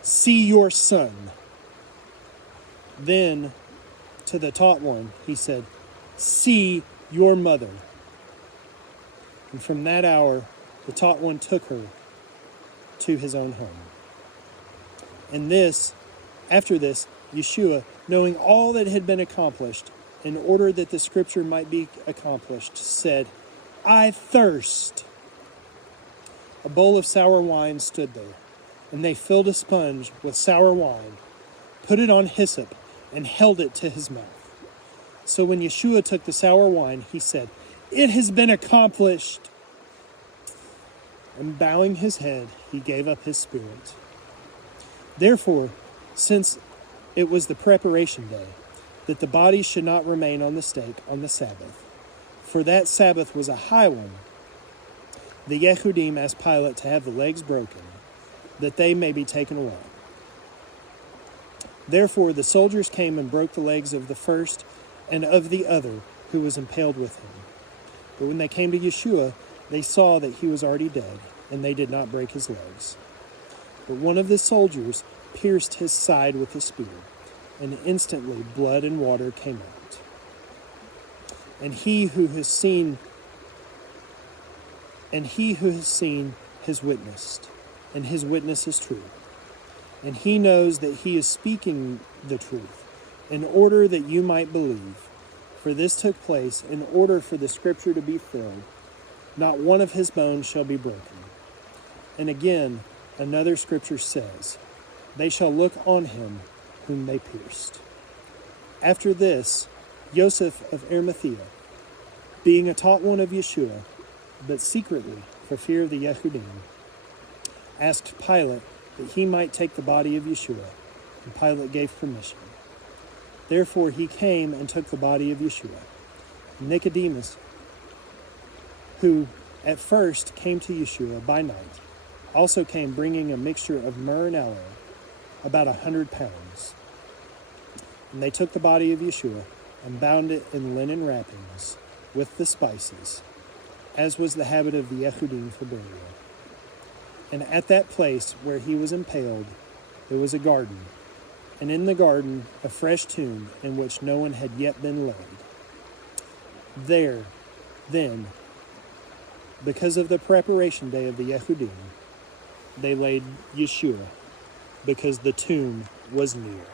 see your son." Then To the taught one, he said, "See your mother." And from that hour, the taught one took her to his own home. And after this, Yeshua, knowing all that had been accomplished, in order that the scripture might be accomplished, said, "I thirst." A bowl of sour wine stood there, and they filled a sponge with sour wine, put it on hyssop, and held it to his mouth. So when Yeshua took the sour wine, he said, "It has been accomplished." And bowing his head, he gave up his spirit. Therefore, since it was the preparation day, that the body should not remain on the stake on the Sabbath, for that Sabbath was a high one, the Yehudim asked Pilate to have the legs broken, that they may be taken away. Therefore the soldiers came and broke the legs of the first and of the other who was impaled with him. But when they came to Yeshua, they saw that he was already dead, and they did not break his legs. But one of the soldiers pierced his side with a spear, and instantly blood and water came out. And he who has seen has witnessed, and his witness is true. And he knows that he is speaking the truth, in order that you might believe. For this took place in order for the scripture to be filled. Not one of his bones shall be broken. And again, another scripture says, "They shall look on him whom they pierced." After this, Joseph of Arimathea, being a taught one of Yeshua, but secretly for fear of the Yehudim, asked Pilate that he might take the body of Yeshua, and Pilate gave permission. Therefore he came and took the body of Yeshua. Nicodemus, who at first came to Yeshua by night, also came bringing a mixture of myrrh and aloe, about 100 pounds. And they took the body of Yeshua and bound it in linen wrappings with the spices, as was the habit of the Yehudim for burial. And at that place where he was impaled, there was a garden, and in the garden a fresh tomb in which no one had yet been laid. There, then, because of the preparation day of the Yehudim, they laid Yeshua, because the tomb was near.